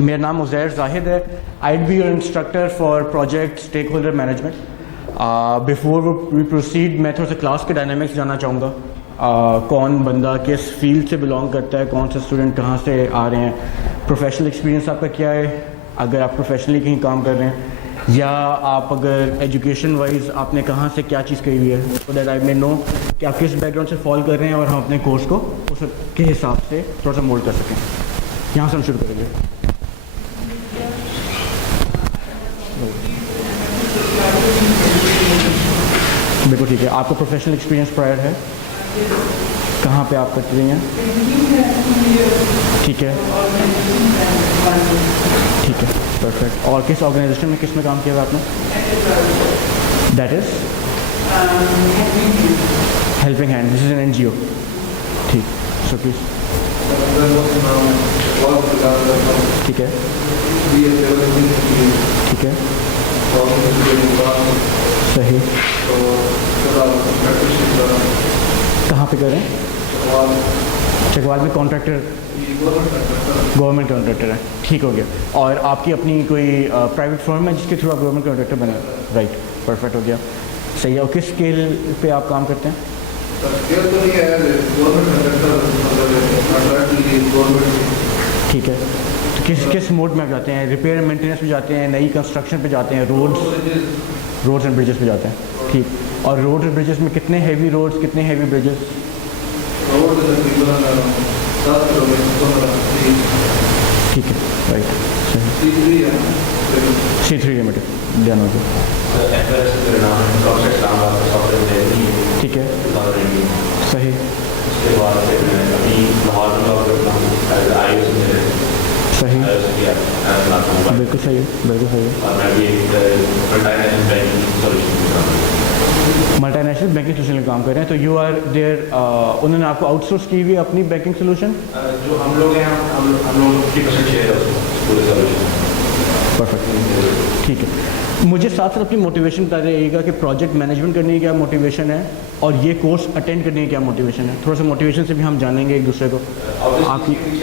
मेरा नाम उज़ैर जाहिद है. I'd be your instructor for project stakeholder management. Before we proceed, मैं थोड़ा सा क्लास के डायनामिक्स जानना चाहूँगा. कौन बंदा किस फील्ड से बिलोंग करता है, कौन से स्टूडेंट कहाँ से आ रहे हैं, प्रोफेशनल एक्सपीरियंस आपका क्या है, अगर आप प्रोफेशनली कहीं काम कर रहे हैं, या आप अगर एजुकेशन वाइज आपने कहाँ से क्या चीज़ करी हुई है, so that I may no कि आप किस बैकग्राउंड से फॉलो कर रहे हैं और हम अपने कोर्स को उसके हिसाब से थोड़ा सा मोल्ड कर सकें. यहाँ से हम शुरू करेंगे. बिल्कुल ठीक है. आपको प्रोफेशनल एक्सपीरियंस प्रायर है, कहाँ पे आप करते हैं? ठीक है, ठीक है, परफेक्ट. और किस ऑर्गेनाइजेशन में किस में काम किया हुआ आपने? That is helping hand. This is an NGO. ठीक, सो प्लीज. ठीक है, ठीक है, सही. कहाँ पे करें? चकवाल में. कॉन्ट्रैक्टर, गवर्नमेंट कॉन्ट्रैक्टर है. ठीक हो गया. और आपकी अपनी कोई प्राइवेट फर्म है जिसके थ्रू आप गवर्नमेंट कॉन्ट्रैक्टर बने? राइट, परफेक्ट हो गया, सही है. और किस स्केल पे आप काम करते हैं? ठीक है. तो किस मोड में आप जाते हैं? रिपेयर एंड मेंटेनेंस पे जाते हैं, नई कंस्ट्रक्शन पे जाते हैं, रोड्स एंड ब्रिजेस पे जाते हैं? ठीक. और रोड्स एंड ब्रिजेस में कितने हैवी रोड्स, कितने हैवी ब्रिजेस? ठीक है, राइट, सही. C3 लिमिटेड, ध्यान हो गया. ठीक है, सही. सही, बिल्कुल सही है, बिल्कुल सही है. मल्टीनेशनल बैंकिंग सोल्यूशन में काम कर रहे हैं. तो यू आर देयर, उन्होंने आपको आउटसोर्स की हुई अपनी बैंकिंग सोल्यूशन? जो हम लोग हैं, हम लोग 50% शेयर है उसमें, पूरे सोल्यूशन. परफेक्ट, ठीक है. मुझे साथ साथ अपनी मोटिवेशन बता रहिएगा कि प्रोजेक्ट मैनेजमेंट करने की क्या मोटिवेशन है और ये कोर्स अटेंड करने की क्या मोटिवेशन है. थोड़ा सा मोटिवेशन से भी हम जानेंगे एक दूसरे को. आपकी कुछ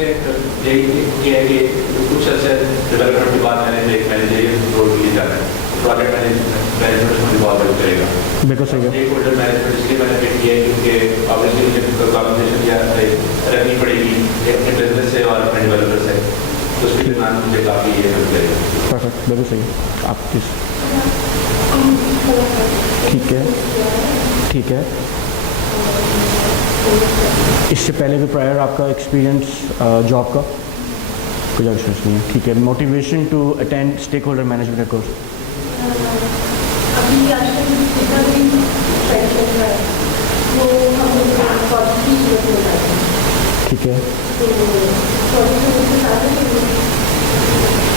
ऐसे डेवलपमेंट के बाद मैंने एक मैनेजरियल रोल लिए जा रहे हैं. प्रोजेक्ट मैनेजमेंट में बहुत हेल्प करेगा. बिल्कुल सही है. स्टेकहोल्डर मैनेजमेंट इसलिए मैंने पिक किया है क्योंकि ऑब्वियसली मुझे कॉम्बिनेशन या रखनी पड़ेगी अपने बिजनेस से और अपने डेवलपर से, तो उसके लिए मुझे काफ़ी ये हेल्प करेगा. परफेक्ट, बिल्कुल सही है. आप किस? ठीक है, ठीक है. इससे पहले भी प्रायर आपका एक्सपीरियंस जॉब का कुछ एक्सपीरियंस नहीं है? ठीक है. Motivation to attend stake holder management course? ठीक है,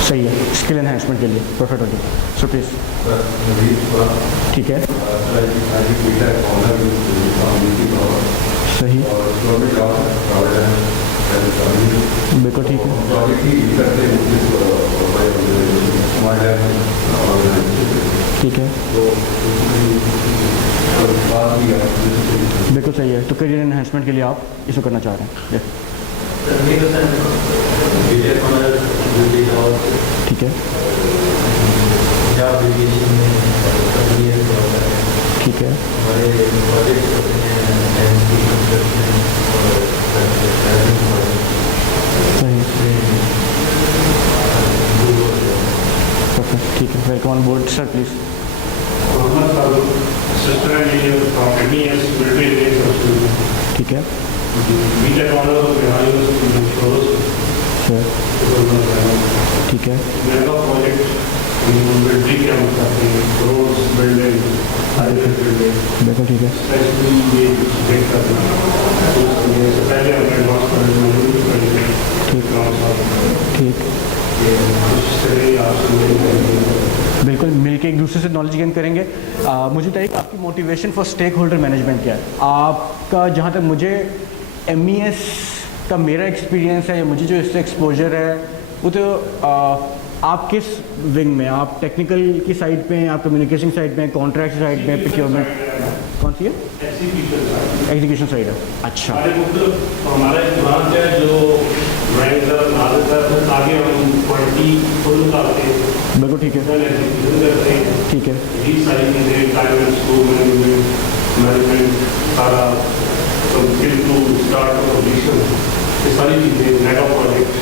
सही है. स्किल एनहेंसमेंट के लिए परफेक्ट हो गया. So please. ठीक है, सही, बिल्कुल ठीक है. ठीक है, बिल्कुल सही है. तो करियर एनहेंसमेंट के लिए आप इसको करना चाह रहे हैं? ठीक है, ठीक है, सही, परफेक्ट, ठीक है. Welcome on board sir, please. ठीक है, ठीक है, बिल्कुल ठीक है. ठीक, बिल्कुल मिलके एक दूसरे से नॉलेज गेन करेंगे. मुझे बताइए कि आपकी motivation for stake holder management क्या है? आपका, जहाँ तक मुझे MES का मेरा एक्सपीरियंस है या मुझे जो इससे एक्सपोजर है, वो तो आप किस विंग में? आप टेक्निकल की साइड पे हैं, आप कम्युनिकेशन साइड पे हैं, कॉन्ट्रैक्ट साइड पे हैं, प्रोक्योरमेंट कौन सी है? एग्जीक्यूशन साइड है. अच्छा, हमारा एक ब्रांच है जो मैं इधर बना देता है, फिर आगे हम क्वालिटी खुद निकालते हैं, बिल्कुल ठीक है, एग्जीक्यूशन करते हैं। ठीक है, यही सारी चीज़ें टाइम स्कूल मैनेजमेंट सारा फिर टू स्टार्ट कंपटीशन, ये सारी चीज़ें मेगा प्रोजेक्ट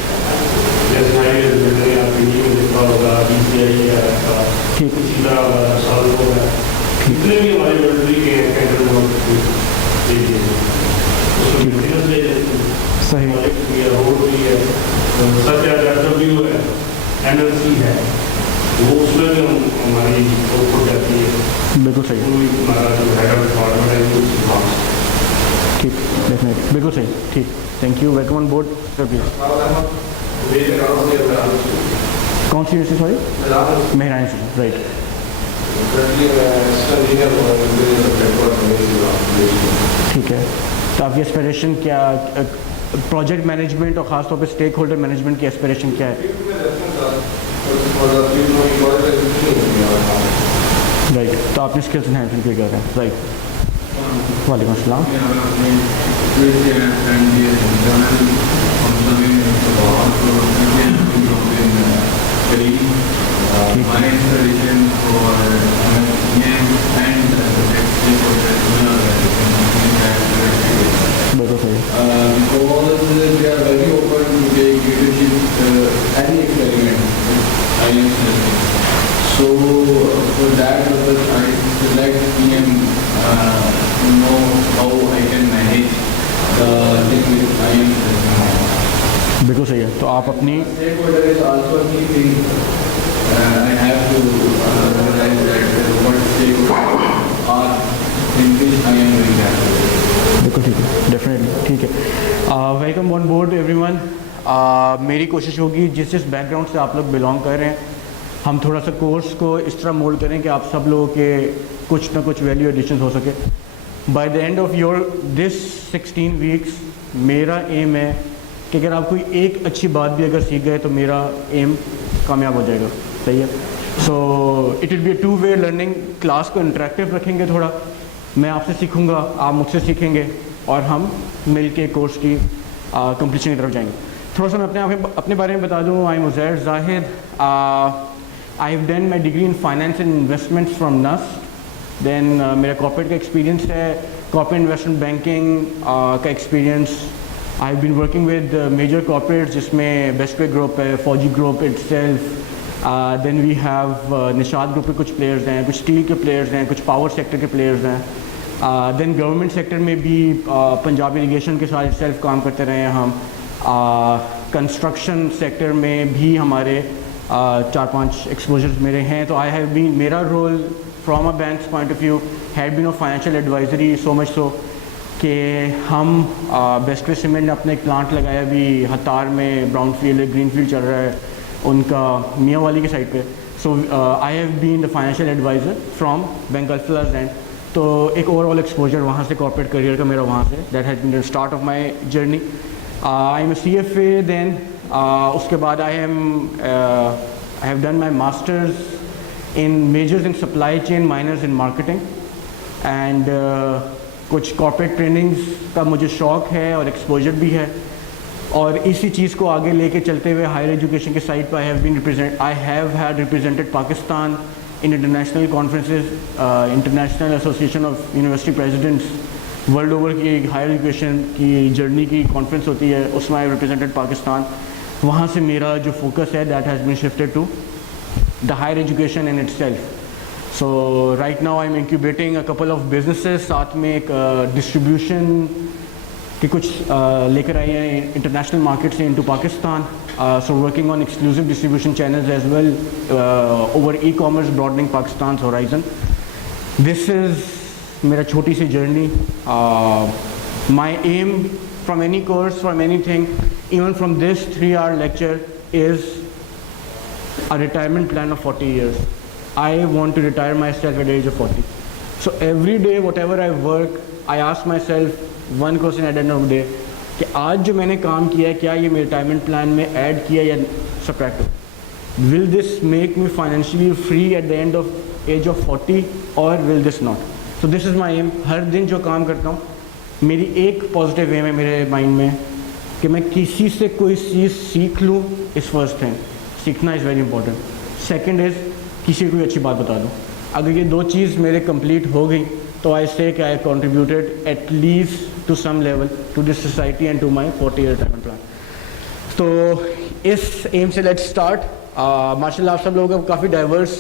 जैसे हाईवे मिल रहे हैं, आप वीडियो में देखा होगा, BCI है आपका, ठीक, इसी तरह हमारा साल होगा, जितने भी हमारे मिलिट्री के कैंटर उसमें मटीरियल ले जाते हैं, सही, प्रोजेक्ट भी है, रोड भी है, SW है, NLC है, वो उसमें भी हमारी आउटपुट जाती है। बिल्कुल सही, कोई हमारा जो हेड ऑफ डिपार्टमेंट है वो विभाग से। ठीक, डेफिनेटली, बिल्कुल सही, ठीक, thank you, welcome on board sir please. कौन सी यूनिवर्सिटी सॉरी? मेहरानी से, राइट, ठीक है। तो आपकी एस्पिरेशन क्या, प्रोजेक्ट मैनेजमेंट और ख़ास तौर पे स्टेक होल्डर मैनेजमेंट की एस्पिरेशन क्या है? राइट, तो आपने स्किल्स एनहांसमेंट के लिए कर रहे हैं, राइट, वालेकुम अस्सलाम। बिल्कुल सही, Because they are very open to take leadership any experiment science learning. So for that purpose I select PM know how I can manage the thing with science learning. बिल्कुल सही है। तो आप अपनी Stakeholder is also a key thing. I have to realize that what stakeholders are in which I am doing that. बिल्कुल ठीक है, definitely ठीक है। Welcome on board everyone. मेरी कोशिश होगी जिस बैकग्राउंड से आप लोग बिलोंग कर रहे हैं, हम थोड़ा सा कोर्स को इस तरह मोल्ड करें कि आप सब लोगों के कुछ ना कुछ वैल्यू एडिशन हो सके। By the end of your this 16 weeks मेरा एम है कि अगर आप कोई एक अच्छी बात भी अगर सीख गए तो मेरा एम कामयाब हो जाएगा, सही है। So it will be a two way learning. Class को इंटरेक्टिव रखेंगे थोड़ा, मैं आपसे सीखूंगा, आप मुझसे सीखेंगे और हम मिल के कोर्स की कंप्लीशन की तरफ जाएंगे। थोड़ा सा मैं अपने बारे में बता दूँ। I am Uzair Zahid. I have done my degree in finance and investments from NUST. Then मेरा कॉर्पोरेट का एक्सपीरियंस है, कॉर्पोरेट इन्वेस्टमेंट बैंकिंग का experience. I have been working with major corporates जिसमें बेस्टवे ग्रुप है, Fauji group itself, then we have Nishat group के कुछ players हैं, कुछ स्टील के प्लेयर्स हैं, कुछ पावर सेक्टर के प्लेयर्स हैं। देन गवर्नमेंट सेक्टर में भी पंजाब इरीगेशन के साथ सेल्फ काम करते रहे हैं हम। कंस्ट्रक्शन सेक्टर में भी हमारे 4-5 एक्सपोजर्स मेरे हैं। तो आई हैव बीन, मेरा role from a banks point of view had been of financial advisory, so much so कि हम बेस्टवे सीमेंट ने अपना एक प्लांट लगाया भी हतार में, ब्राउन फील्ड ग्रीन फील्ड चल रहा है उनका मियाँ वाली के साइड पे। So I have been the financial adviser from bank Alfalah land. तो एक ओवरऑल एक्सपोजर वहाँ से कॉर्पोरेट करियर का मेरा वहाँ से, that has been the start of my journey. I am CFA। Then उसके बाद I have done my masters in majors in supply chain, minors in marketing and कुछ कॉर्पोरेट ट्रेनिंग्स का मुझे शौक़ है और एक्सपोजर भी है। और इसी चीज़ को आगे लेके चलते हुए हायर एजुकेशन के साइड पर I have had represented Pakistan in international conferences, international association of university presidents world over की हायर एजुकेशन की जर्नी की कॉन्फ्रेंस होती है, उसमें आई रिप्रेजेंटेड पाकिस्तान। वहाँ से मेरा जो फोकस है that has been shifted to the higher education in itself. So right now I am incubating a couple of businesses, साथ में एक डिस्ट्रीब्यूशन कि कुछ लेकर आए हैं इंटरनेशनल मार्केट से into Pakistan. So working on exclusive distribution channels as well over e-commerce, broadening Pakistan horizon. This is मेरा छोटी सी journey. My aim from any course, from anything, even from this 3-hour lecture is a retirement plan of 40 years. I want to retire myself at the age of 40. So every day whatever I work, I ask myself one question at the end of the day कि आज जो मैंने काम किया है क्या ये मेरे रिटायरमेंट प्लान में ऐड किया या subtract? Will this make me financially free at the end of age of 40 और will this not? So this is my aim. हर दिन जो काम करता हूँ मेरी एक पॉजिटिव एम है मेरे माइंड में कि मैं किसी से कोई चीज़ सीख लूँ इज़ फर्स्ट थिंग, सीखना is very important. Second is किसी को कोई अच्छी बात बता दूँ। अगर ये दो चीज़ मेरे कंप्लीट हो गई तो आई से कि I contributed at least to some level to this society and to my 40-year retirement plan. तो इस एम से लेट्स स्टार्ट। माशाल्लाह आप सब लोगों का काफ़ी डाइवर्स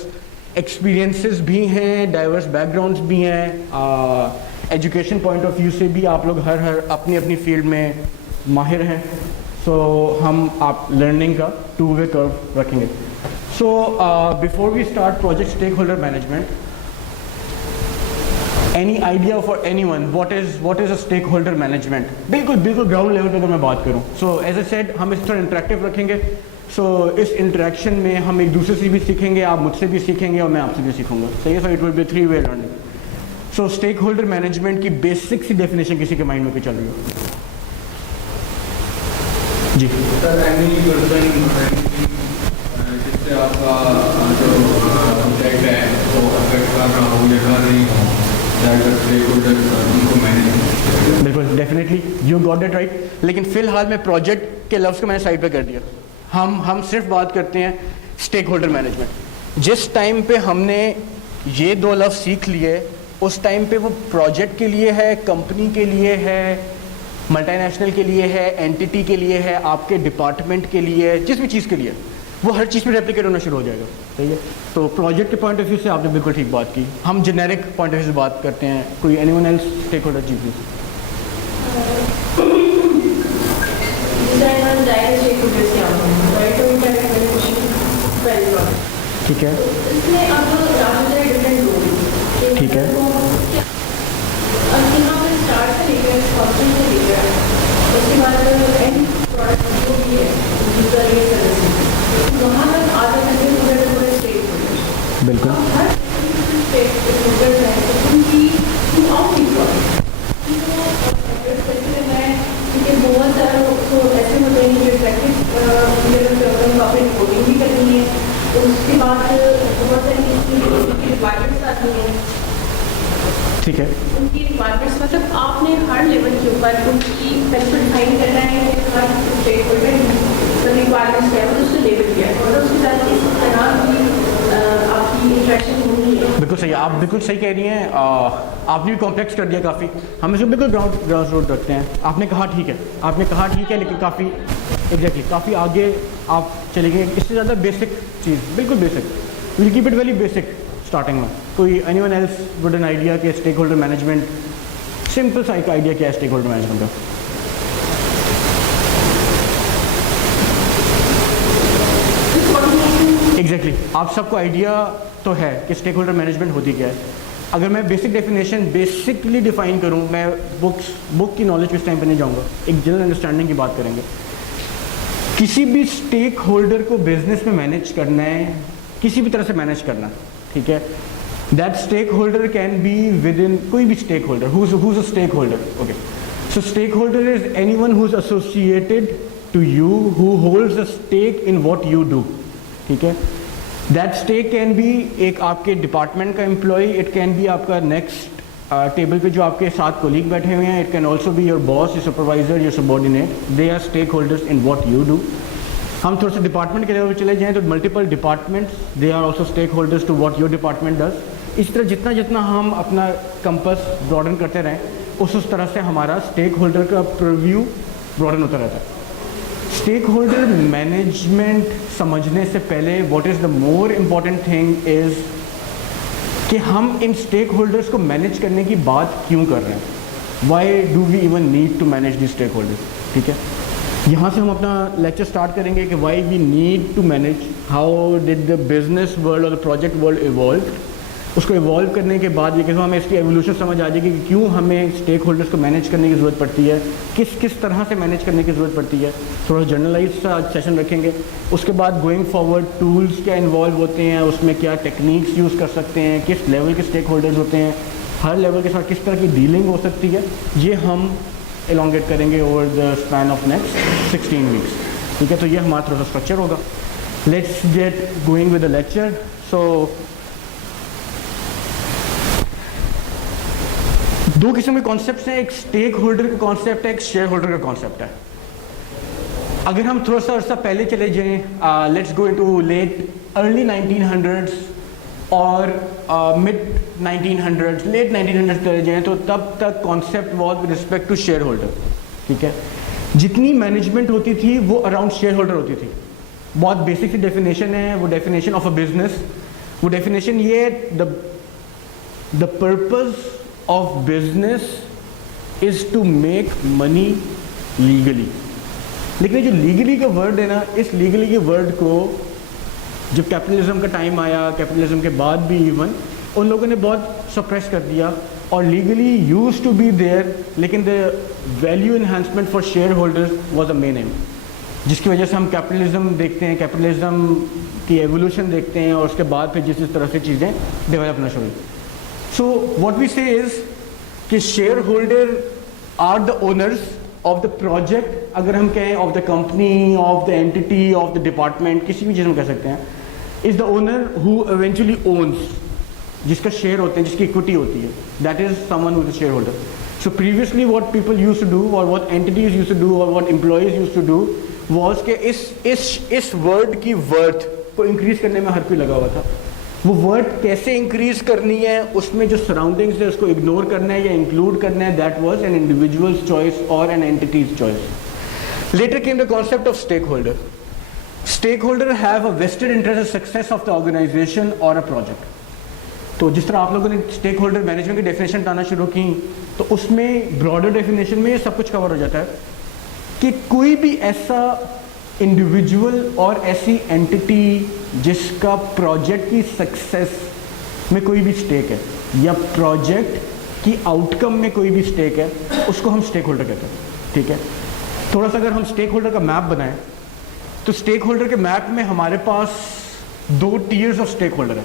एक्सपीरियंसेस भी हैं, डाइवर्स बैकग्राउंड्स भी हैं, एजुकेशन पॉइंट ऑफ व्यू से भी आप लोग हर अपनी अपनी फील्ड में माहिर हैं। सो हम आप लर्निंग का 2-way कर्व रखेंगे। So before we start project stake holder management, any idea for anyone what is a stake holder management? बिल्कुल ग्राउंड लेवल पे अगर मैं बात करूं, सो एज ए सेड हम इस तरह इंटरेक्टिव रखेंगे। सो इस इंटरेक्शन में हम एक दूसरे से भी सीखेंगे, आप मुझसे भी सीखेंगे और मैं आपसे भी सीखूंगा, सही है? So it will be 3-way learning. So stake holder management की बेसिक सी डेफिनेशन किसी के माइंड में कोई चल रही हो? जी सर, एनी पर्सन जिससे आपका जो प्रोजेक्ट है वो अफेक्ट कर रहा हो या कर रही हो, उनको मैनेज। बिल्कुल definitely you got it right. लेकिन फ़िलहाल मैं प्रोजेक्ट के लफ्ज़ को मैंने साइड पे कर दिया। हम सिर्फ बात करते हैं स्टेक होल्डर मैनेजमेंट। जिस टाइम पे हमने ये दो लफ्ज़ सीख लिए उस टाइम पे वो प्रोजेक्ट के लिए है, कंपनी के लिए है, मल्टीनेशनल के लिए है, एंटिटी के लिए है, आपके डिपार्टमेंट के लिए, जिस भी चीज़ के लिए, वो हर चीज़ में रेप्लिकेट होना शुरू हो जाएगा, सही है? तो प्रोजेक्ट के पॉइंट ऑफ व्यू से आपने बिल्कुल ठीक बात की। हम जेनेरिक पॉइंट ऑफ व्यू से बात करते हैं। कोई एनीवन एल्स स्टेक होल्डर? जी प्लीज। ठीक है, ठीक है, उसके बाद एंड प्रोडक्ट जो भी है यूजर ये सर्विस वहाँ तक आधा घंटे पूरे स्टेक होल्डर। बिल्कुल हर स्टेक होल्डर है उनकी थ्रू आउट की क्योंकि बहुत सारे तो ऐसे होते हैं जो इफेक्टिव अपनी रिपोर्टिंग भी करनी है, तो उसके बाद बहुत सारी रिक्वायरमेंट्स आती हैं। ठीक है, उनकी रिक्वायरमेंट्स मतलब आपने हर लेवल के ऊपर उनकी पहले डिफाइन करना है कि हर स्टेक होल्डर रिक्वायरमेंट्स क्या है तो उसको लेवल किया है और उसके साथ इस तरह की आपकी इंटरेक्शन होनी है। बिल्कुल सही, आप बिल्कुल सही कह रही हैं। आपने भी कॉम्प्लेक्स कर दिया काफ़ी, हम इसको बिल्कुल ग्राउंड रूट रखते हैं। आपने कहा ठीक है, आपने कहा ठीक है, लेकिन काफ़ी एग्जैक्टली काफ़ी आगे आप चले गए। इससे ज़्यादा बेसिक चीज़, बिल्कुल basic, will keep it very basic starting में। कोई anyone else would an idea कि स्टेक होल्डर मैनेजमेंट, सिंपल सा एक आइडिया क्या है स्टेक होल्डर मैनेजमेंट का? एग्जैक्टली आप सबको आइडिया तो है कि स्टेक होल्डर मैनेजमेंट होती क्या है। अगर मैं बेसिक डेफिनेशन बेसिकली डिफाइन करूं, मैं बुक की नॉलेज इस टाइम पे नहीं जाऊंगा, एक जनरल अंडरस्टैंडिंग की बात करेंगे। किसी भी स्टेक होल्डर को बिजनेस में मैनेज करना है, किसी भी तरह से मैनेज करना है, ठीक है? That stakeholder can be within कोई भी stakeholder, who's a stakeholder, okay? So stakeholder is anyone who's associated to you, who holds a stake in what you do, ठीक है? That stake can be एक आपके department का employee, it can be आपका next table पे जो आपके साथ कोलीग बैठे हुए हैं, it can also be your boss, your supervisor, your subordinate, they are stakeholders in what you do. हम थोड़ा सा डिपार्टमेंट के लेवल पर चले जाएँ तो multiple departments, they are also stakeholders to what your department does. इस तरह जितना हम अपना कंपस ब्रॉडन करते रहें उस तरह से हमारा स्टेक होल्डर का प्रीव्यू ब्रॉडन होता रहता है। स्टेक होल्डर मैनेजमेंट समझने से पहले what is the more important thing is कि हम इन स्टेक होल्डर्स को मैनेज करने की बात क्यों कर रहे हैं। Why do we even need to manage the stakeholders, ठीक है? यहाँ से हम अपना लेक्चर स्टार्ट करेंगे कि why we need to manage, how did the business world और द प्रोजेक्ट वर्ल्ड इवॉल्व। उसको इवॉल्व करने के बाद ये कि हमें इसकी एवोल्यूशन समझ आ जाएगी कि क्यों हमें स्टेक होल्डर्स को मैनेज करने की ज़रूरत पड़ती है, किस तरह से मैनेज करने की ज़रूरत पड़ती है। थोड़ा जर्नलाइज सा आज सेशन रखेंगे। उसके बाद गोइंग फॉरवर्ड टूल्स क्या इन्वॉल्व होते हैं, उसमें क्या टेक्निक्स यूज़ कर सकते हैं, किस लेवल के स्टेक होल्डर्स होते हैं, हर लेवल के साथ किस तरह की डीलिंग हो सकती है, ये हम एलोंगेट करेंगे over the span of next 16 weeks, ठीक है? तो ये हमारा थोड़ा सा स्ट्रक्चर होगा। Let's get going with the lecture. So दो किस्म के कॉन्सेप्ट्स हैं, एक स्टेक होल्डर का कॉन्सेप्ट है, एक शेयर होल्डर का कॉन्सेप्ट है। अगर हम थोड़ा सा अर्सा पहले चले जाएं, let's go into late early 1900s और मिड 1900s, लेट 1900s चले जाएं तो तब तक concept was with respect to shareholder, ठीक है। जितनी मैनेजमेंट होती थी वो अराउंड शेयर होल्डर होती थी। बहुत बेसिक सी डेफिनेशन है वो, डेफिनेशन ऑफ अ बिजनेस। वो डेफिनेशन ये, the purpose of business is to make money legally. लेकिन ये जो लीगली का वर्ड है ना, इस लीगली के वर्ड को जब कैपिटलिज्म का टाइम आया, कैपिटलिज्म के बाद भी इवन उन लोगों ने बहुत सप्रेस कर दिया, और legally use to be there, लेकिन the value enhancement for shareholders was a main aim, जिसकी वजह से हम कैपिटलिज्म देखते हैं, कैपिटलिज्म की एवोल्यूशन देखते हैं, और उसके बाद फिर जिस तरह से चीज़ें डेवलप होना शुरू। So what we say is कि shareholder are the owners of the project, अगर हम कहें of the company, of the entity, of the department, किसी भी चीज़ में कह सकते हैं, is the owner who eventually owns, जिसका शेयर होते हैं, जिसकी इक्विटी होती है, that is someone who is a shareholder. So previously what people used to do, और what entities used to do, और what employees used to do was के इस वर्ड की वर्थ को इंक्रीज करने में हर कोई लगा हुआ था। वो वर्ड कैसे इंक्रीज करनी है, उसमें जो सराउंडिंग्स है उसको इग्नोर करना है या इंक्लूड करना है, that was an individual's choice और an entity's choice. Later came the concept of stake holder. Stakeholder have a vested interest in success of the organisation और अ प्रोजेक्ट। तो जिस तरह आप लोगों ने स्टेक होल्डर मैनेजमेंट की definition बताना शुरू की, तो उसमें ब्रॉडर डेफिनेशन में ये सब कुछ कवर हो जाता है कि कोई भी ऐसा इंडिविजुअल और ऐसी एंटिटी जिसका प्रोजेक्ट की सक्सेस में कोई भी स्टेक है, या प्रोजेक्ट की आउटकम में कोई भी स्टेक है, उसको हम स्टेक होल्डर कहते हैं, ठीक है। थोड़ा सा अगर हम स्टेक होल्डर का मैप बनाएं, तो स्टेक होल्डर के मैप में हमारे पास 2 tiers ऑफ स्टेक होल्डर है।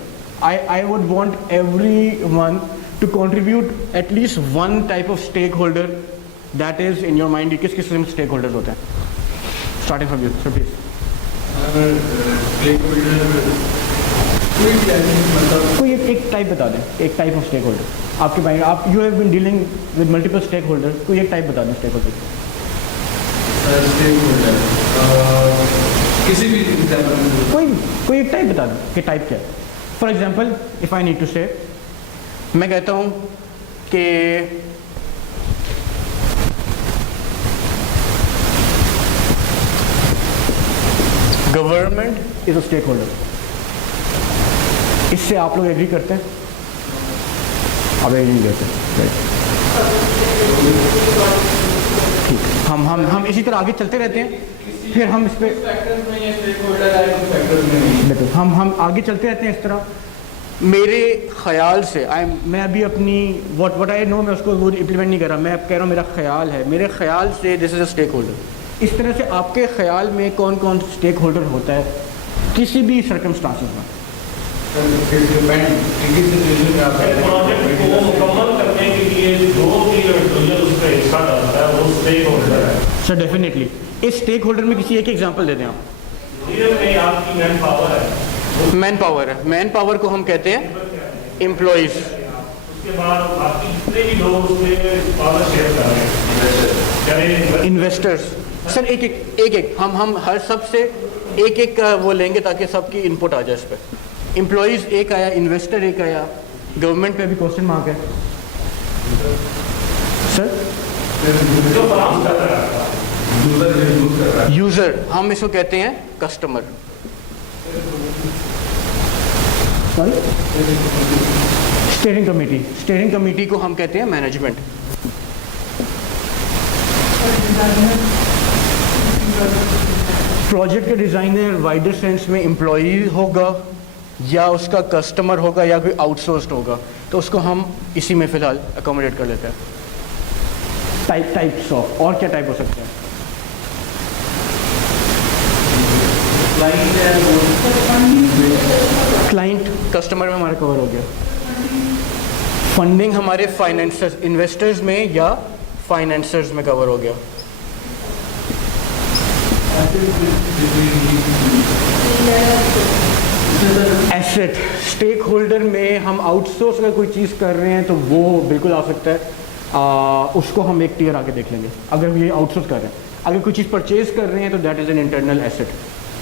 I would want everyone to contribute at least one type of stakeholder that is in your mind. किस किस्म के stakeholders होते हैं? Starting from you, so please. कोई एक टाइप बता दें, एक टाइप ऑफ stakeholder आपके माइंड, आप you have been dealing with multiple stakeholders, कोई एक टाइप बता दें stakeholder। किसी भी कोई एक टाइप बता दें कि टाइप क्या है। For example if I need to say, मैं कहता हूँ कि government is a stake holder. इससे आप लोग एग्री करते हैं? अब एग्री नहीं करते, राइट? ठीक, हम इसी तरह आगे चलते रहते हैं, फिर हम इस पे देखो हम आगे चलते रहते हैं इस तरह। मेरे ख्याल से मैं अभी अपनी व्हाट आई नो मैं उसको वो इम्प्लीमेंट नहीं कर रहा, मैं अब कह रहा हूँ मेरा ख्याल है, मेरे ख्याल से this is a stake holder. इस तरह से आपके ख्याल में कौन कौन स्टेक होल्डर होता है किसी भी सर्कमस्टांसेस में? प्रोजेक्ट को मुकम्मल करने के लिए जो भी इंडिविजुअल उसका हिस्सा डालता है वो स्टेक होल्डर है। Sir definitely. इस स्टेक होल्डर में किसी एक एग्जांपल दे दें आप। में आपकी मैन पावर है, मैन पावर है, मैन पावर को हम कहते हैं एम्प्लॉयज़। उसके बाद बाकी जितने भी लोग उसमें पावर शेयर कर रहे हैं, इन्वेस्टर्स। सर एक हम हर सबसे एक वो लेंगे ताकि सबकी इनपुट आ जाए इस पर। एम्प्लॉयज़ एक आया, इन्वेस्टर एक आया, गवर्नमेंट पे भी क्वेश्चन मार्क है सर। जो फाइनेंस कर रहा है यूजर, हम इसको कहते हैं कस्टमर। स्टीयरिंग कमेटी को हम कहते हैं मैनेजमेंट। प्रोजेक्ट का डिज़ाइनर वाइडर सेंस में एम्प्लॉई होगा या उसका कस्टमर होगा या कोई आउटसोर्स्ड होगा, तो उसको हम इसी में फ़िलहाल अकोमोडेट कर लेते हैं। टाइप्स ऑफ, और क्या टाइप हो सकते हैं? क्लाइंट कस्टमर में हमारा कवर हो गया। फंडिंग हमारे फाइनेंसर्स, इन्वेस्टर्स में या फाइनेंसर्स में कवर हो गया। एसेट, स्टेक होल्डर में हम आउटसोर्स अगर कोई चीज़ कर रहे हैं तो वो बिल्कुल आ सकता है, उसको हम एक टियर आगे देख लेंगे अगर हम ये आउटसोर्स कर रहे हैं। अगर कोई चीज़ परचेज कर रहे हैं तो that is an internal asset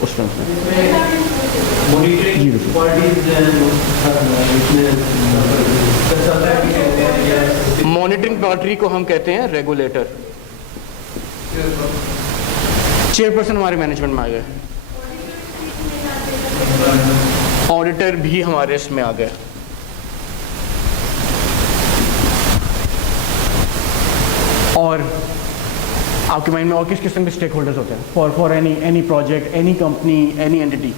उस टर्म्स में। जी मॉनिटरिंग बॉडी को हम कहते हैं रेगुलेटर। चेयरपर्सन हमारे मैनेजमेंट में आ गए, ऑडिटर भी हमारे इसमें आ गए। और आपके माइंड में और किस किस्म के स्टेक होल्डर्स होते हैं for any project, any company, any entity?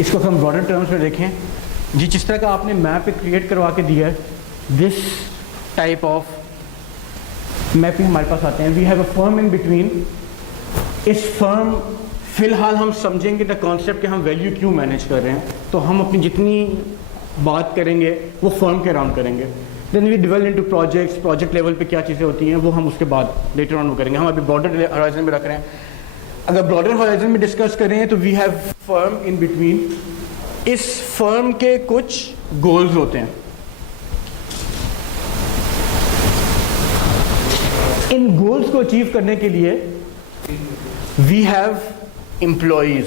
इसको हम ब्रॉडर टर्म्स में देखें जी, जिस तरह का आपने मैप क्रिएट करवा के दिया है, दिस टाइप ऑफ मैपिंग हमारे पास आते हैं। We have a firm in between. इस फर्म फिलहाल हम समझेंगे द कॉन्सेप्ट कि हम वैल्यू क्यों मैनेज कर रहे हैं, तो हम अपनी जितनी बात करेंगे वो फर्म के अराउंड करेंगे। Then we develop into projects, project level पे क्या चीज़ें होती हैं वो हम उसके बाद लेटर ऑन करेंगे। हम अभी ब्रॉडर हॉराइजन में रख रहे हैं। अगर ब्रॉडर हॉराइजन में डिस्कस करें तो we have firm in between. इस फर्म के कुछ गोल्स होते हैं। इन गोल्स को अचीव करने के लिए वी हैव एम्प्लॉयज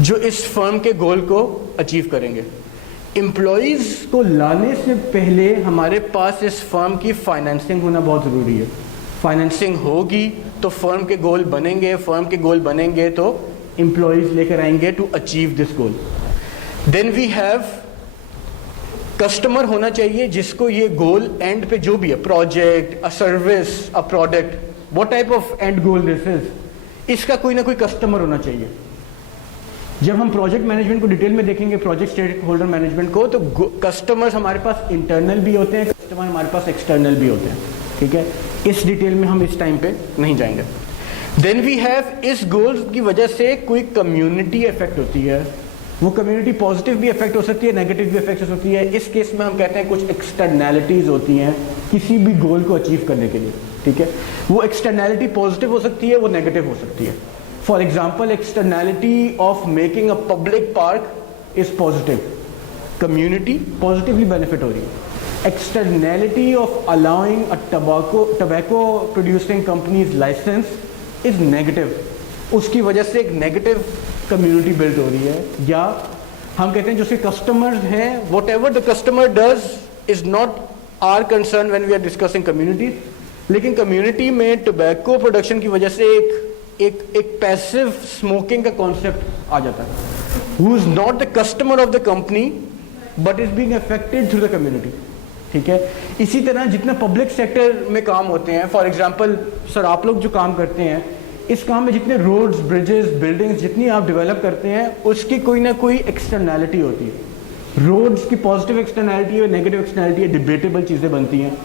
जो इस फर्म के गोल को अचीव करेंगे। एम्प्लॉयज को लाने से पहले हमारे पास इस फर्म की फाइनेंसिंग होना बहुत ज़रूरी है। फाइनेंसिंग होगी तो फर्म के गोल बनेंगे, फर्म के गोल बनेंगे तो एम्प्लॉयज लेकर आएंगे to achieve this goal. Then we have customer होना चाहिए जिसको ये गोल एंड पे जो भी है, project, a service, a product, what type of and goal this is, इसका कोई ना कोई कस्टमर होना चाहिए। जब हम प्रोजेक्ट मैनेजमेंट को डिटेल में देखेंगे, प्रोजेक्ट स्टेक होल्डर मैनेजमेंट को, तो कस्टमर्स हमारे पास इंटरनल भी होते हैं, कस्टमर हमारे पास एक्सटर्नल भी होते हैं। ठीक है, इस डिटेल में हम इस टाइम पे नहीं जाएंगे। देन वी हैव, इस गोल्स की वजह से कोई कम्युनिटी इफेक्ट होती है। वो कम्युनिटी पॉजिटिव भी इफेक्ट हो सकती है, नेगेटिव भी इफेक्ट हो सकती है। इस केस में हम कहते हैं कुछ एक्सटर्नैलिटीज होती हैं किसी भी गोल को अचीव करने के लिए। ठीक है, वो एक्सटर्नैलिटी पॉजिटिव हो सकती है, वो नेगेटिव हो सकती है। For example, externality of making a public park is positive, community positively benefit हो रही है। Externality of allowing a tobacco producing companies licence is negative, उसकी वजह से एक नेगेटिव कम्युनिटी बिल्ड हो रही है। या हम कहते हैं जो उसके कस्टमर्स हैं, whatever the customer does is not are concern when we are discussing communities, लेकिन कम्युनिटी में टोबैको प्रोडक्शन की वजह से एक पैसिव स्मोकिंग का कॉन्सेप्ट आ जाता है। Who is not the customer of the company but is being affected through the community. ठीक है, इसी तरह जितना पब्लिक सेक्टर में काम होते हैं, फॉर एग्जांपल सर आप लोग जो काम करते हैं, इस काम में जितने रोड्स, ब्रिजेस, बिल्डिंग्स जितनी आप डेवलप करते हैं, उसकी कोई ना कोई एक्सटर्नैलिटी होती है। रोड्स की पॉजिटिव एक्सटर्नैलिटी है, नेगेटिव एक्सटर्नैलिटी है, डिबेटेबल चीज़ें बनती हैं।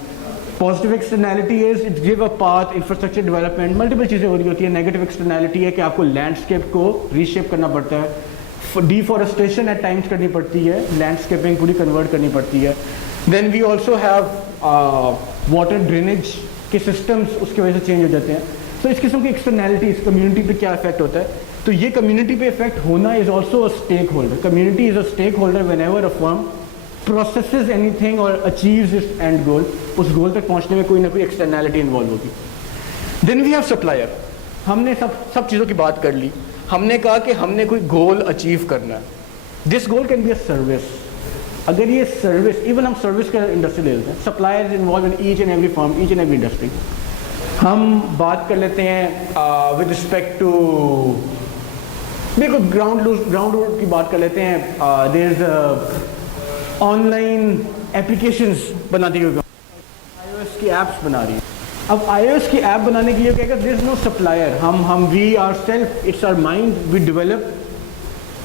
Positive externality is it give a path, infrastructure development, multiple चीज़ें हो रही होती है। नेगेटिव एक्सटर्नैलिटी है कि आपको लैंडस्केप को रीशेप करना पड़ता है, डिफॉरेस्टेशन एट टाइम्स करनी पड़ती है, लैंडस्केपिंग पूरी कन्वर्ट करनी पड़ती है। Then we also have water drainage के सिस्टम्स उसकी वजह से चेंज हो जाते हैं। तो इस किस्म की एक्सटर्नैलिटीज कम्युनिटी पे क्या इफेक्ट होता है, तो ये कम्युनिटी पे इफेक्ट होना is also a stake holder. Community is a stake holder whenever a firm processes anything और अचीव्स इट्स एंड गोल। उस गोल तक पहुंचने में कोई ना कोई एक्सटर्नैलिटी इन्वॉल्व होगी। Then we have supplier. हमने सब चीज़ों की बात कर ली। हमने कहा कि हमने कोई गोल अचीव करना है। This goal can be a service. अगर ये सर्विस, इवन हम सर्विस का इंडस्ट्री ले लेते हैं, suppliers involve in each and every firm, each and every industry. हम बात कर लेते हैं विद रिस्पेक्ट टू, देखो ग्राउंड रूट की बात कर लेते हैं। देयर इज ऑनलाइन एप्लीकेशंस बनाती है, iOS की ऐप्स बना रही है। अब iOS की ऐप बनाने के लिए क्या देयर इज नो सप्लायर, हम we ourself, it's our mind, we develop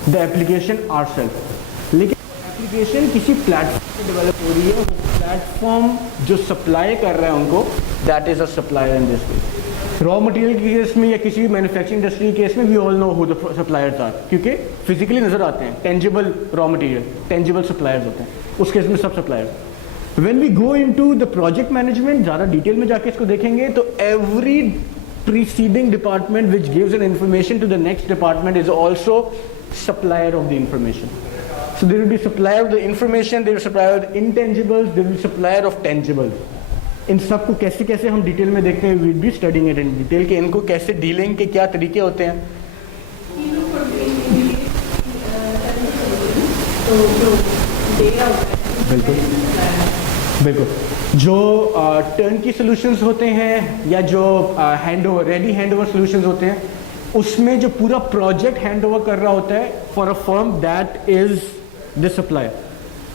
the application ourself. लेकिन एप्लीकेशन किसी प्लेटफॉर्म पे डेवलप हो रही है, वो प्लेटफॉर्म जो सप्लाई कर रहा है उनको, that is a supplier in this case. Raw material के केस में या किसी भी मैन्युफैक्चरिंग इंडस्ट्री के केस में we all know who the suppliers are, क्योंकि फिजिकली नजर आते हैं, tangible raw material, tangible suppliers होते हैं। उस केस में सब suppliers. When we go into the project management, ज़्यादा डिटेल में जाके इसको देखेंगे तो every preceding department which gives an information to the next department is also supplier of the information. So there will be supplier of the information, there will be supplier of the intangibles, there will be supplier of tangibles. इन सब को कैसे कैसे हम detail में देखते हैं, we be studying it in detail कि इनको कैसे डीलिंग के क्या तरीके होते हैं. बिल्कुल बिल्कुल. जो टर्न की सॉल्यूशंस होते हैं या जो हैंडओवर रेडी हैंडओवर सॉल्यूशंस होते हैं, उसमें जो पूरा प्रोजेक्ट हैंडओवर कर रहा होता है for a firm that is the supplier.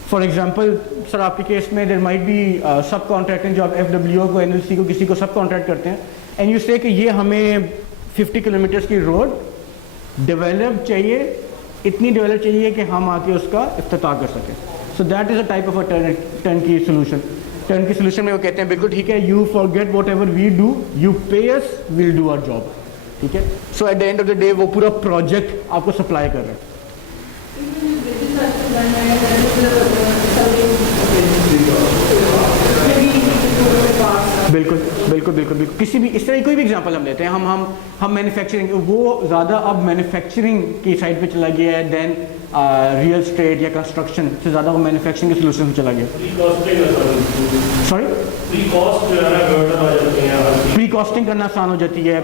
For example sir आपके केस में देयर माइट बी सब कॉन्ट्रैक्टिंग, जो आप FWO को NLC को किसी को सब कॉन्ट्रैक्ट करते हैं, एंड यू से कि ये हमें 50 किलोमीटर्स की रोड डेवलप चाहिए, इतनी डेवलप चाहिए कि हम आके उसका इफ्तिताह कर सकें. So that is a type of a turnkey solution. Turnkey solution में वो कहते हैं बिल्कुल ठीक है, you forget whatever we do, you pay us, will do our job. ठीक है. So at the end of the day वो पूरा प्रोजेक्ट आपको सप्लाई कर रहा है. बिल्कुल बिल्कुल बिल्कुल बिल्कुल. किसी भी इस तरह की कोई भी एग्जांपल हम लेते हैं, हम मैन्युफैक्चरिंग, वो ज़्यादा अब मैन्युफैक्चरिंग की साइड पे चला गया है देन रियल एस्टेट या कंस्ट्रक्शन से ज़्यादा वो मैन्युफैक्चरिंग के सोल्यूशन में चला गया. सॉरी, प्री कॉस्टिंग करना आसान हो जाती है.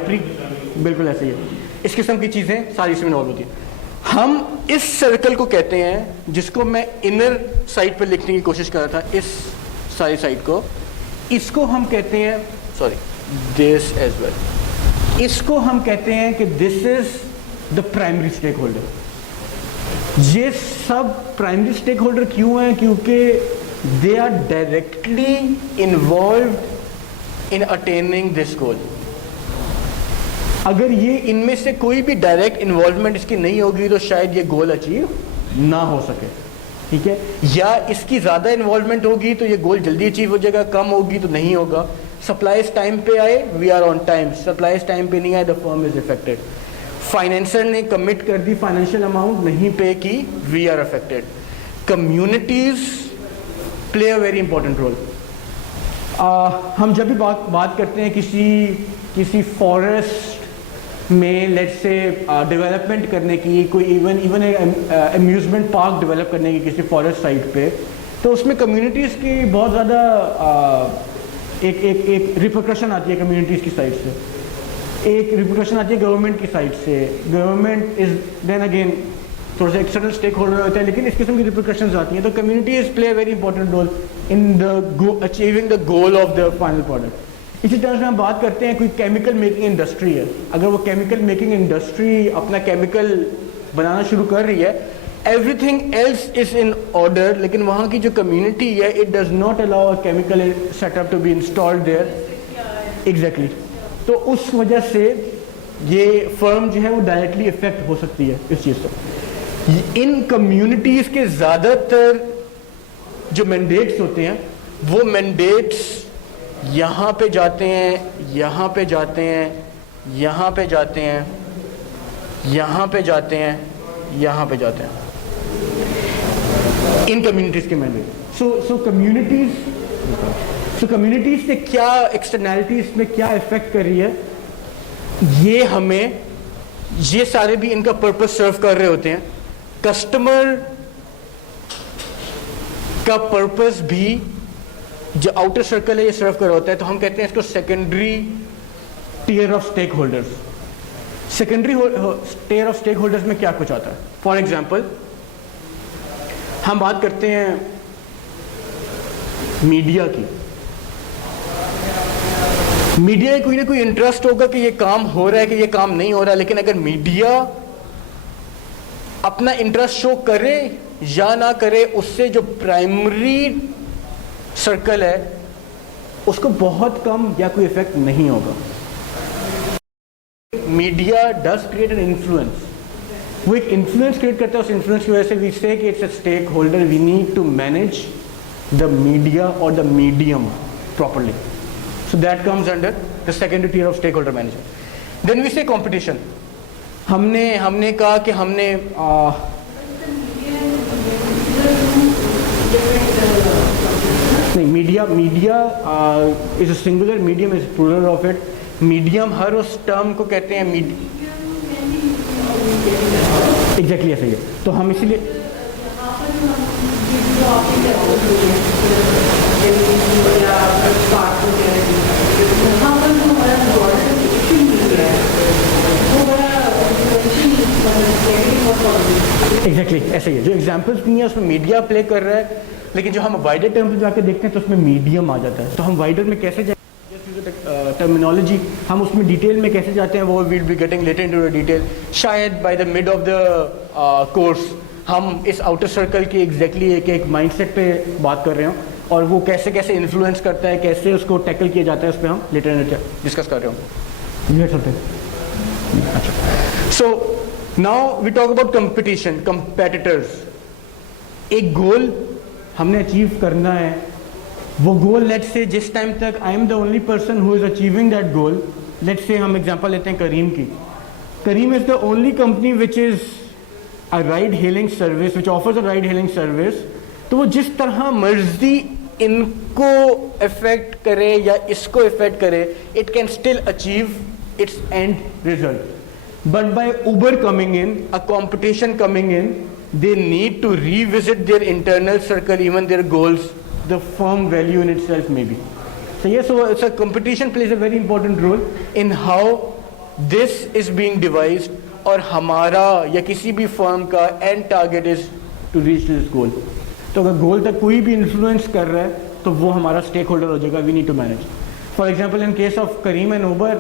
बिल्कुल ऐसे ही है. इस किस्म की चीज़ें सारी इसमें इन्वॉल्व होती है. हम इस सर्कल को कहते हैं, जिसको मैं इनर साइड पे लिखने की कोशिश कर रहा था, इस सारी साइड को, इसको हम कहते हैं, सॉरी दिस एज वेल, इसको हम कहते हैं कि this is the primary stakeholder. ये सब प्राइमरी स्टेक होल्डर क्यों हैं? क्योंकि they are directly involve in attaining this goal. अगर ये इनमें से कोई भी डायरेक्ट इन्वॉल्वमेंट इसकी नहीं होगी तो शायद ये गोल अचीव ना हो सके. ठीक है. या इसकी ज़्यादा इन्वॉल्वमेंट होगी तो ये गोल जल्दी अचीव हो जाएगा, कम होगी तो नहीं होगा. सप्लाईज टाइम पे आए, we are on time. Supplies time पे नहीं आए, the firm is effected. Financer ने कमिट कर दी, फाइनेंशियल अमाउंट नहीं पे की, we are affected. Communities play a very important role. हम जब भी बात करते हैं किसी फॉरेस्ट में लेट्स से डेवलपमेंट करने की, कोई इवन अम्यूज़मेंट पार्क डेवलप करने की किसी फॉरेस्ट साइट पे, तो उसमें कम्युनिटीज़ की बहुत ज़्यादा एक रिपरकशन आती है कम्युनिटीज़ की साइड से. एक रिपरकशन आती है गवर्नमेंट की साइड से. गवर्नमेंट इज देन अगेन थोड़ा सा एक्सटर्नल स्टेक होल्डर होता है, लेकिन इस किस्म की रिपरकशंस आती हैं. तो communities play a very important role in the achieving the goal of the final product. इसी तरह से हम बात करते हैं कोई केमिकल मेकिंग इंडस्ट्री है. अगर वो केमिकल मेकिंग इंडस्ट्री अपना केमिकल बनाना शुरू कर रही है, everything else is in order, लेकिन वहाँ की जो कम्युनिटी है, it does not allow a chemical setup to be installed there. Exactly. तो उस वजह से ये फर्म जो है वो डायरेक्टली इफेक्ट हो सकती है इस चीज़ से. इन कम्युनिटीज़ के ज़्यादातर जो मैंडेट्स होते हैं, वो मैंडेट्स यहाँ पे जाते हैं, यहाँ पे जाते हैं, यहाँ पे जाते हैं, यहाँ पे जाते हैं, यहाँ पे जाते हैं, इन कम्युनिटीज़ के मैंडेट. सो कम्युनिटीज़ से क्या एक्सटर्नैलिटीज़ में क्या इफेक्ट कर रही है, ये सारे भी इनका पर्पस सर्व कर रहे होते हैं. कस्टमर का पर्पस भी जो आउटर सर्कल है ये सर्व कर रहा होता है. तो हम कहते हैं इसको secondary tier of stakeholders. Secondary tier of stakeholders में क्या कुछ आता है? फॉर एग्जांपल हम बात करते हैं मीडिया की. मीडिया कोई ना कोई इंटरेस्ट होगा कि ये काम हो रहा है कि ये काम नहीं हो रहा, लेकिन अगर मीडिया अपना इंटरेस्ट शो करे या ना करे, उससे जो प्राइमरी सर्कल है उसको बहुत कम या कोई इफेक्ट नहीं होगा. Media does create an influence. वो एक इन्फ्लुएंस क्रिएट करता है. उस इन्फ्लुएंस की वजह से वी से कि it's a stake holder, we need to manage the media और the medium properly. So that comes under the secondary tier of stake holder management. Then we say competition. हमने कहा कि हमने नहीं, media is a singular, medium is plural of it. Medium हर उस term को कहते हैं एग्जैक्टली ऐसे ही है. तो हम इसीलिए जो आपकी डेवलप हुई है या पार्ट वगैरह, यहाँ पर जो हमारा ब्रॉडर इशू मिल गया है वो बड़ा नेगेटिव और पॉजिटिव। एग्जैक्टली ऐसे ही है। जो एग्जाम्पल्स नहीं है उसमें मीडिया प्ले कर रहा है, लेकिन जो हम वाइडर टर्म पे जाकर देखते हैं तो उसमें मीडियम आ जाता है। तो हम वाइडर में कैसे जाए, टर्मिनोलॉजी हम उसमें डिटेल में कैसे जाते हैं वो will be getting later into the detail. शायद by the mid of the course हम इस आउटर सर्कल की एग्जैक्टली एक माइंडसेट पे बात कर रहे हो, और वो कैसे कैसे इन्फ्लुएंस करता है, कैसे उसको टैकल किया जाता है, उस पर हम लेटर डिस्कस कर रहे हो। ये चलते हैं। अच्छा, so now we talk about competition, competitors. एक गोल हमने अचीव करना है, वो गोल लेट्स से जिस टाइम तक I am the only person who is achieving that goal, let's say हम एग्जांपल लेते हैं करीम की। Careem is the only company which is a ride hailing service, which offers a ride hailing service. तो वो जिस तरह मर्जी इनको इफेक्ट करे या इसको इफेक्ट करे, it can still achieve it's and result. But by Uber coming in, a competition coming in, they need to revisit their internal circle, even their goals, the firm value in itself maybe. So yes, so it's a competition plays a very important role in how this is being devised, और हमारा या किसी भी firm का end target is to reach this goal. तो अगर गोल तक कोई भी इन्फ्लुएंस कर रहा है तो वो हमारा स्टेक होल्डर हो जाएगा, we need to manage. For example in case of Careem and Uber,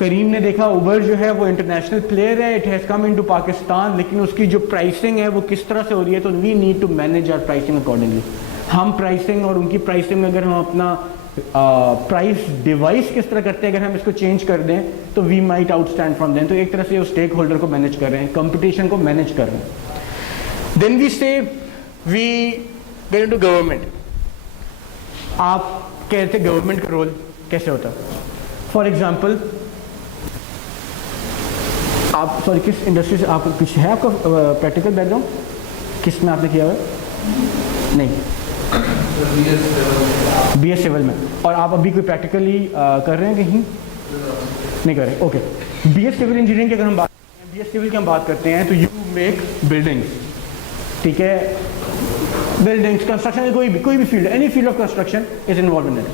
Careem ने देखा उबर जो है वो इंटरनेशनल प्लेयर है, it has come into Pakistan, लेकिन उसकी जो प्राइसिंग है वो किस तरह से हो रही है, तो we need to manage our pricing accordingly. हम प्राइसिंग और उनकी प्राइसिंग में अगर हम अपना प्राइस डिवाइस किस तरह करते हैं, अगर हम इसको चेंज कर दें तो we might outstand from them. तो एक तरह से वो स्टेक होल्डर को मैनेज कर रहे हैं, कंपटीशन को मैनेज कर रहे हैं। देन वी से वी गेट इनटू गवर्नमेंट। आप कहते हैं गवर्नमेंट का रोल कैसे होता है। फॉर एग्जाम्पल आप सॉरी किस इंडस्ट्री से आप, कुछ है आपका प्रैक्टिकल बैकग्राउंड, किस में आपने किया हुआ है? नहीं, BS सिविल में। और आप अभी कोई प्रैक्टिकली कर रहे हैं कहीं? नहीं कर रहे, ओके। BS सिविल इंजीनियरिंग की अगर हम बात करें, BS सिविल की हम बात करते हैं तो यू मेक बिल्डिंग्स, ठीक है। बिल्डिंग्स, कंस्ट्रक्शन, कोई भी field, any field of construction is involve in it.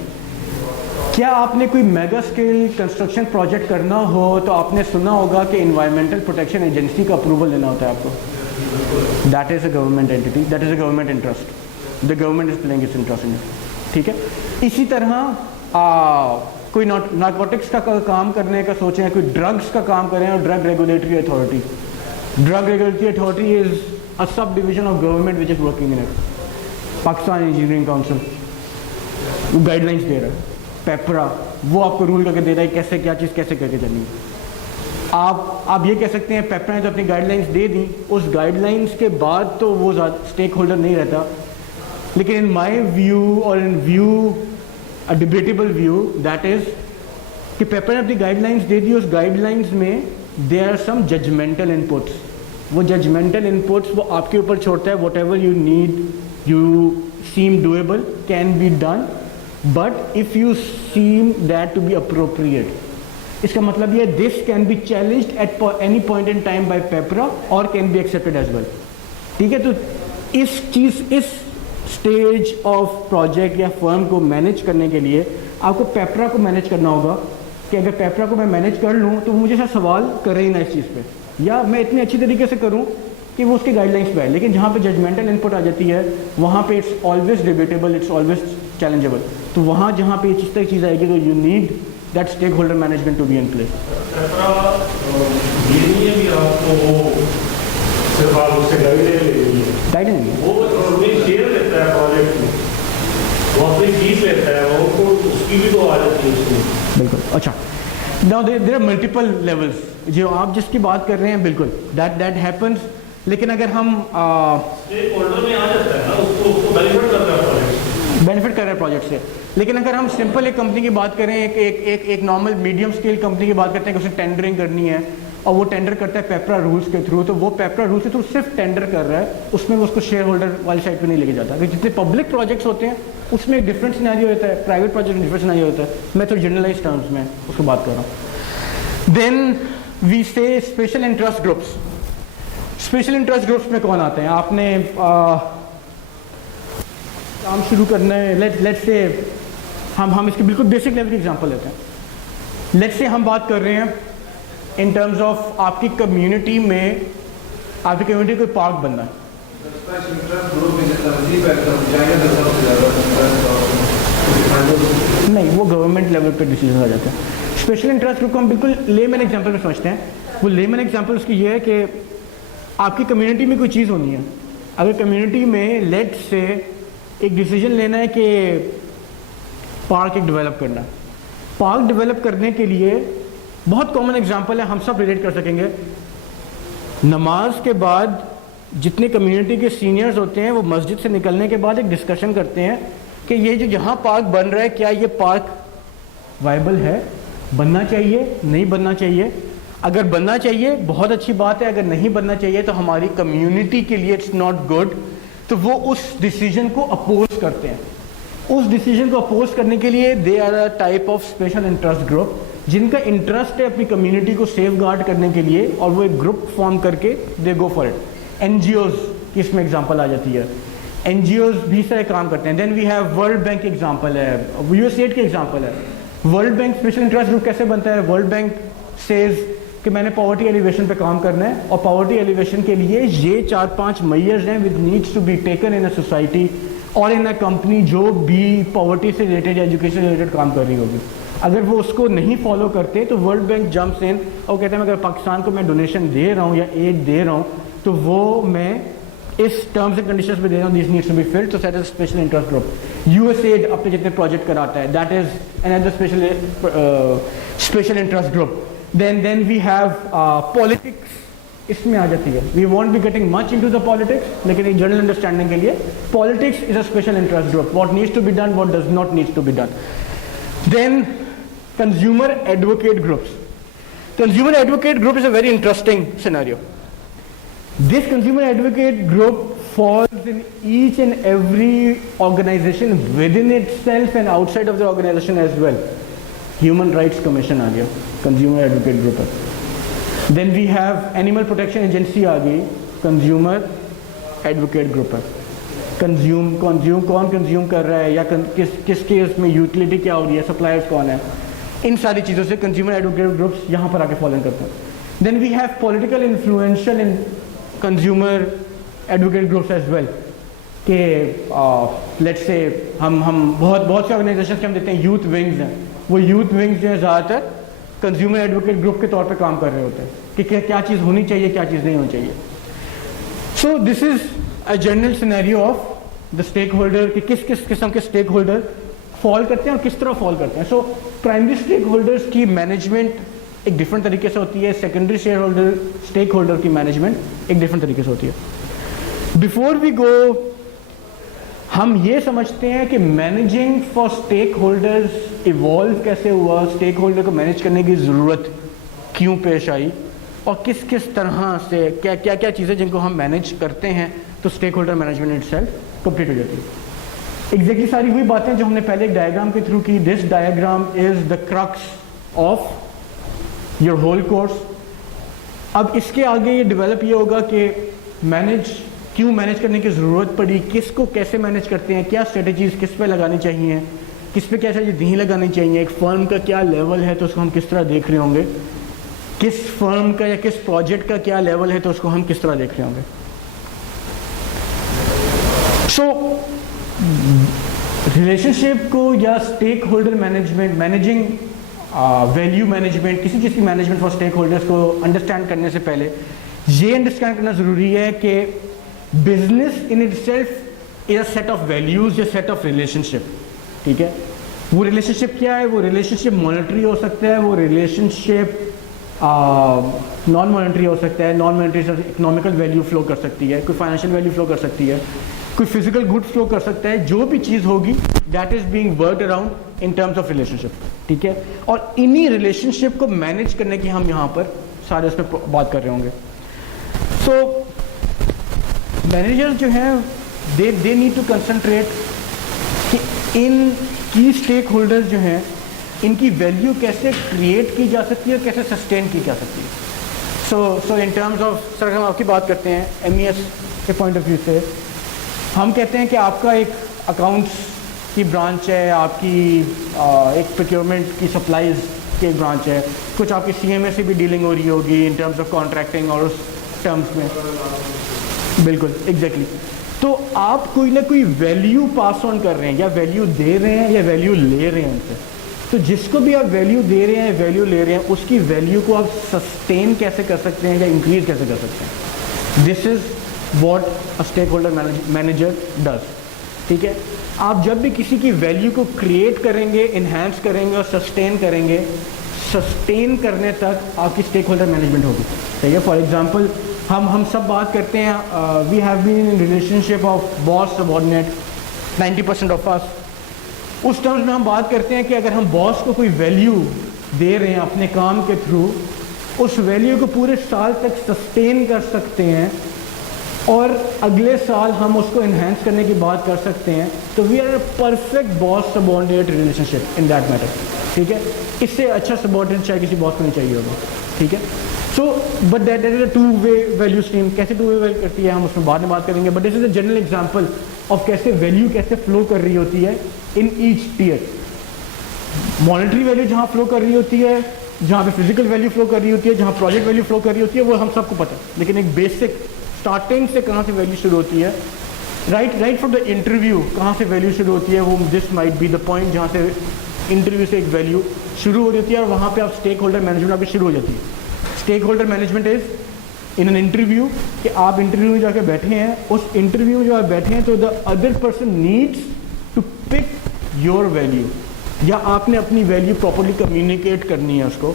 क्या आपने कोई मेगा स्केल कंस्ट्रक्शन प्रोजेक्ट करना हो तो आपने सुना होगा कि इन्वायरमेंटल प्रोटेक्शन एजेंसी का अप्रूवल लेना होता है आपको। That is a government entity, that is a government interest, the government is playing it's interest in it, ठीक है। इसी तरह कोई नार्कोटिक्स का काम करने का सोचें, कोई ड्रग्स का काम करें, और drug regulatory authority, drug regulatory authority is a sub division of government which is working in it. Pakistan engineering council वो गाइडलाइंस दे रहा है, पेपरा वो आपको रूल करके दे रहा है कैसे क्या चीज़ कैसे करके चलनी है। आप ये कह सकते हैं पेपरा ने तो अपनी गाइडलाइंस दे दी, उस गाइडलाइंस के बाद तो वो स्टेक होल्डर नहीं रहता। लेकिन इन माई व्यू और इन view a debatable view that is कि पेपरा ने अपनी गाइडलाइंस दे दी, उस गाइडलाइंस में there are some judgemental inputs. वो जजमेंटल इनपुट्स वो आपके ऊपर छोड़ता है, whatever you need you seem doable can be done, but if you seem that to be appropriate. इसका मतलब ये this can be challenged at any point in time by पेपरा और can be accepted as well, ठीक है। तो इस चीज़, इस स्टेज ऑफ प्रोजेक्ट या फर्म को मैनेज करने के लिए आपको पेपरा को मैनेज करना होगा कि अगर पेपरा को मैं मैनेज कर लूँ तो मुझे ऐसा सवाल करे ही ना इस चीज़ पे, या मैं इतनी अच्छी तरीके से करूँ कि वो उसके गाइडलाइंस पे है। लेकिन जहाँ पे जजमेंटल इनपुट आ जाती है वहाँ पे it's always debatable, it's always challengeable. तो वहाँ जहाँ पे इस तरह की चीज़ आएगी तो you need that stake holder management to be in place. ये नहीं है कि आपको सिर्फ आप उससे गाइडलाइन नहीं, वो अपनी शेयर लेता है प्रोजेक्ट में, वो अपनी फीस लेता है, वो तो उसकी भी तो आ जाती है उसमें। बिल्कुल। अच्छा, now there are multiple levels, जो आप जिसकी बात कर रहे हैं, बिल्कुल दैट हैपन्स। लेकिन अगर हम स्टेक होल्डर में आ जाता है ना, उसको बेनिफिट कर रहा है प्रोजेक्ट, बेनिफिट कर रहे हैं प्रोजेक्ट से। लेकिन अगर हम सिंपल एक कंपनी की बात करें, एक नॉर्मल मीडियम स्केल कंपनी की बात करते हैं कि उसे टेंडरिंग करनी है और वो टेंडर करता है पेपरा रूल्स के थ्रू, तो वो पेपरा रूल्स के थ्रू सिर्फ टेंडर कर रहा है, उसमें वो उसको शेयर होल्डर वाली साइड पे नहीं लेके जाता। क्योंकि जितने पब्लिक प्रोजेक्ट्स होते हैं उसमें एक डिफरेंट सिनेरियो होता है, प्राइवेट प्रोजेक्ट में डिफरेंट सिनेरियो होता है। मैं तो जनरलाइज टर्म्स में उसको बात कर रहा हूँ। देन वी से special interest groups. Special interest groups में कौन आते हैं? आपने काम शुरू करना है, लेट्स से हम इसके बिल्कुल बेसिक लेवल की एग्जांपल लेते हैं। लेट्स से हम बात कर रहे हैं इन टर्म्स ऑफ आपकी कम्युनिटी में, आपकी कम्युनिटी कोई पार्क बनना है। नहीं, वो गवर्नमेंट लेवल पे डिसीजन आ जाता है। स्पेशल इंटरेस्ट ग्रुप को हम बिल्कुल लेमैन एग्जांपल में समझते हैं। वो लेमैन एग्जांपल उसकी ये है कि आपकी कम्युनिटी में कोई चीज़ होनी है। अगर कम्युनिटी में लेट्स से एक डिसीजन लेना है कि पार्क एक डेवलप करना है, पार्क डेवलप करने के लिए बहुत कॉमन एग्जांपल है, हम सब रिलेट कर सकेंगे। नमाज के बाद जितने कम्युनिटी के सीनियर्स होते हैं वो मस्जिद से निकलने के बाद एक डिस्कशन करते हैं कि ये जो यहाँ पार्क बन रहा है, क्या ये पार्क वायबल है, बनना चाहिए, नहीं बनना चाहिए। अगर बनना चाहिए बहुत अच्छी बात है, अगर नहीं बनना चाहिए तो हमारी कम्युनिटी के लिए इट्स नॉट गुड, तो वो उस डिसीजन को अपोज करते हैं। उस डिसीजन को अपोज करने के लिए they are a type of special interest group, जिनका इंटरेस्ट है अपनी कम्युनिटी को सेफ गार्ड करने के लिए, और वो एक ग्रुप फॉर्म करके दे गो फॉर इट। एनजीओज की इसमें एग्जांपल आ जाती है, एनजीओज भी सारे काम करते हैं। Then we have World Bank example है, यूएसएड के एग्जांपल है। World Bank special interest group कैसे बनता है? वर्ल्ड बैंक सेज कि मैंने पॉवर्टी एलिवेशन पे काम करना है, और पॉवर्टी एलिवेशन के लिए ये 4-5 मेजर्स हैं which needs to be taken in a society और इन अ कंपनी जो भी पॉवर्टी से रिलेटेड, एजुकेशन से रिलेटेड काम कर रही होगी। अगर वो उसको नहीं फॉलो करते तो वर्ल्ड बैंक जंप्स इन और कहते हैं अगर पाकिस्तान को मैं डोनेशन दे रहा हूँ या एड दे रहा हूँ तो वो मैं इस टर्म्स एंड कंडीशंस में दे रहा हूँ, this needs to be filled, तो that is special interest group. USAID अपने जितने प्रोजेक्ट कराता है, that is another special interest group. Then we have politics, इसमें आ जाती है। We won't be getting much into the politics, लेकिन एक जनरल अंडरस्टैंडिंग के लिए politics is a special interest group. What needs to be done, what does not needs to be done. Then consumer advocate groups. Consumer advocate group is a very interesting scenario. This consumer advocate group falls in each and every organization within itself and outside of the organization as well. Human Rights Commission आ गया, consumer advocate group है. Then we have Animal Protection Agency आ गई, consumer advocate group है. Consume कौन consume कर रहा है, या किस केस में यूटिलिटी क्या हो रही है, सप्लायर्स कौन है, इन सारी चीज़ों से कंज्यूमर एडवोकेट ग्रुप्स यहाँ पर आके फॉलो करते हैं। Then we have political influential in consumer advocate groups as well, कि लेट्स से हम बहुत से ऑर्गेनाइजेशन के हम देते हैं यूथ विंग्स हैं, वो यूथ विंग्स जो है ज़्यादातर कंज्यूमर एडवोकेट ग्रुप के तौर पर काम कर रहे होते हैं कि क्या चीज़ होनी चाहिए, क्या चीज़ नहीं होनी चाहिए। So this is a general scenario of the stake holder, कि किस किस्म के स्टेक होल्डर फॉल करते हैं और किस तरह फॉल करते हैं। सो प्राइमरी स्टेक होल्डर्स की मैनेजमेंट एक डिफरेंट तरीके से होती है, secondary shareholder stakeholder की मैनेजमेंट एक डिफरेंट तरीके से होती है। बिफोर वी गो, हम ये समझते हैं कि managing for stakeholders evolve कैसे हुआ, स्टेक होल्डर को मैनेज करने की ज़रूरत क्यों पेश आई, और किस तरह से क्या चीज़ें जिनको हम मैनेज करते हैं तो stake holder management itself complete हो जाती है। एग्जैक्टली सारी हुई बातें जो हमने पहले एक डायग्राम के थ्रू की। This diagram is the crux of your whole course. अब इसके आगे ये डेवलप ये होगा कि क्यों मैनेज करने की ज़रूरत पड़ी, किसको कैसे मैनेज करते हैं, क्या स्ट्रेटजीज किस पे लगानी चाहिए, किस पे क्या चीज़ नहीं लगानी चाहिए, एक फर्म का क्या लेवल है तो उसको हम किस तरह देख रहे होंगे, किस फर्म का या किस प्रोजेक्ट का क्या लेवल है तो उसको हम किस तरह देख रहे होंगे। सो रिलेशनशिप को या stake holder management, managing value management, किसी चीज़ की मैनेजमेंट फॉर स्टेक होल्डर्स को अंडरस्टैंड करने से पहले ये अंडरस्टैंड करना ज़रूरी है कि business in itself is a set of values या सेट ऑफ रिलेशनशिप। ठीक है, वो रिलेशनशिप क्या है? वो रिलेशनशिप मॉनेटरी हो सकता है, वो रिलेशनशिप नॉन मॉनेटरी हो सकता है, नॉन मॉनेटरी से इकोनॉमिकल वैल्यू फ्लो कर सकती है, कोई फाइनेंशियल वैल्यू फ्लो कर सकती है, कोई फिजिकल गुड फ्लो कर सकता है, जो भी चीज़ होगी that is being worked around in terms of relationship. ठीक है, और इन्हीं रिलेशनशिप को मैनेज करने की हम यहाँ पर सारे उस पर बात कर रहे होंगे। सो मैनेजर्स जो हैं दे नीड टू कंसंट्रेट कि इन की स्टेक होल्डर्स जो हैं इनकी वैल्यू कैसे क्रिएट की जा सकती है, कैसे सस्टेन की जा सकती है। सो इन टर्म्स ऑफ, सर हम आपकी बात करते हैं MES के पॉइंट ऑफ व्यू से, हम कहते हैं कि आपका एक अकाउंट्स की ब्रांच है, आपकी एक प्रोक्योरमेंट की सप्लाईज की एक ब्रांच है, कुछ आपकी CMA से भी डीलिंग हो रही होगी इन टर्म्स ऑफ कॉन्ट्रैक्टिंग और उस टर्म्स में। बिल्कुल एग्जैक्टली तो आप कोई ना कोई वैल्यू पास ऑन कर रहे हैं, या वैल्यू दे रहे हैं या वैल्यू ले रहे हैं उनसे। तो जिसको भी आप वैल्यू दे रहे हैं, वैल्यू ले रहे हैं, उसकी वैल्यू को आप सस्टेन कैसे कर सकते हैं या इंक्रीज कैसे कर सकते हैं। This is what a stake holder manager does. ठीक है, आप जब भी किसी की वैल्यू को क्रिएट करेंगे, इन्हांस करेंगे और सस्टेन करेंगे, सस्टेन करने तक आपकी स्टेक होल्डर मैनेजमेंट होगी। ठीक है, फॉर एग्जाम्पल हम सब बात करते हैं, we have been in relationship of boss subordinate 90% of us. उस टर्म्स में हम बात करते हैं कि अगर हम बॉस को कोई वैल्यू दे रहे हैं अपने काम के थ्रू, उस वैल्यू को पूरे साल तक सस्टेन कर सकते हैं और अगले साल हम उसको इन्हांस करने की बात कर सकते हैं, तो we are a perfect boss subordinate relationship in that matter. ठीक है, इससे अच्छा सबॉर्डिनेट चाहे किसी बॉस को नहीं चाहिए होगा। ठीक है, so but that is a two way value stream. कैसे 2-वे वैल्यू करती है हम उसमें बाद में बात करेंगे, but this is a general example of कैसे वैल्यू कैसे फ्लो कर रही होती है in each tier. Monetary value जहाँ फ्लो कर रही होती है, जहाँ पे फिजिकल वैल्यू फ्लो कर रही होती है, जहाँ प्रोजेक्ट वैल्यू फ्लो कर रही होती है, वो हम सबको पता है। लेकिन एक बेसिक स्टार्टिंग से कहाँ से वैल्यू शुरू होती है, राइट फ्रॉम द इंटरव्यू कहाँ से वैल्यू शुरू होती है, वो this might be the point जहाँ से इंटरव्यू से एक वैल्यू शुरू हो जाती है और वहाँ पे आप स्टेक होल्डर मैनेजमेंट आपकी शुरू हो जाती है। Stake holder management is in an interview कि आप इंटरव्यू में जाकर बैठे हैं, उस इंटरव्यू में जो आप बैठे हैं तो the other person needs to pick your value, या आपने अपनी वैल्यू प्रॉपरली कम्युनिकेट करनी है उसको।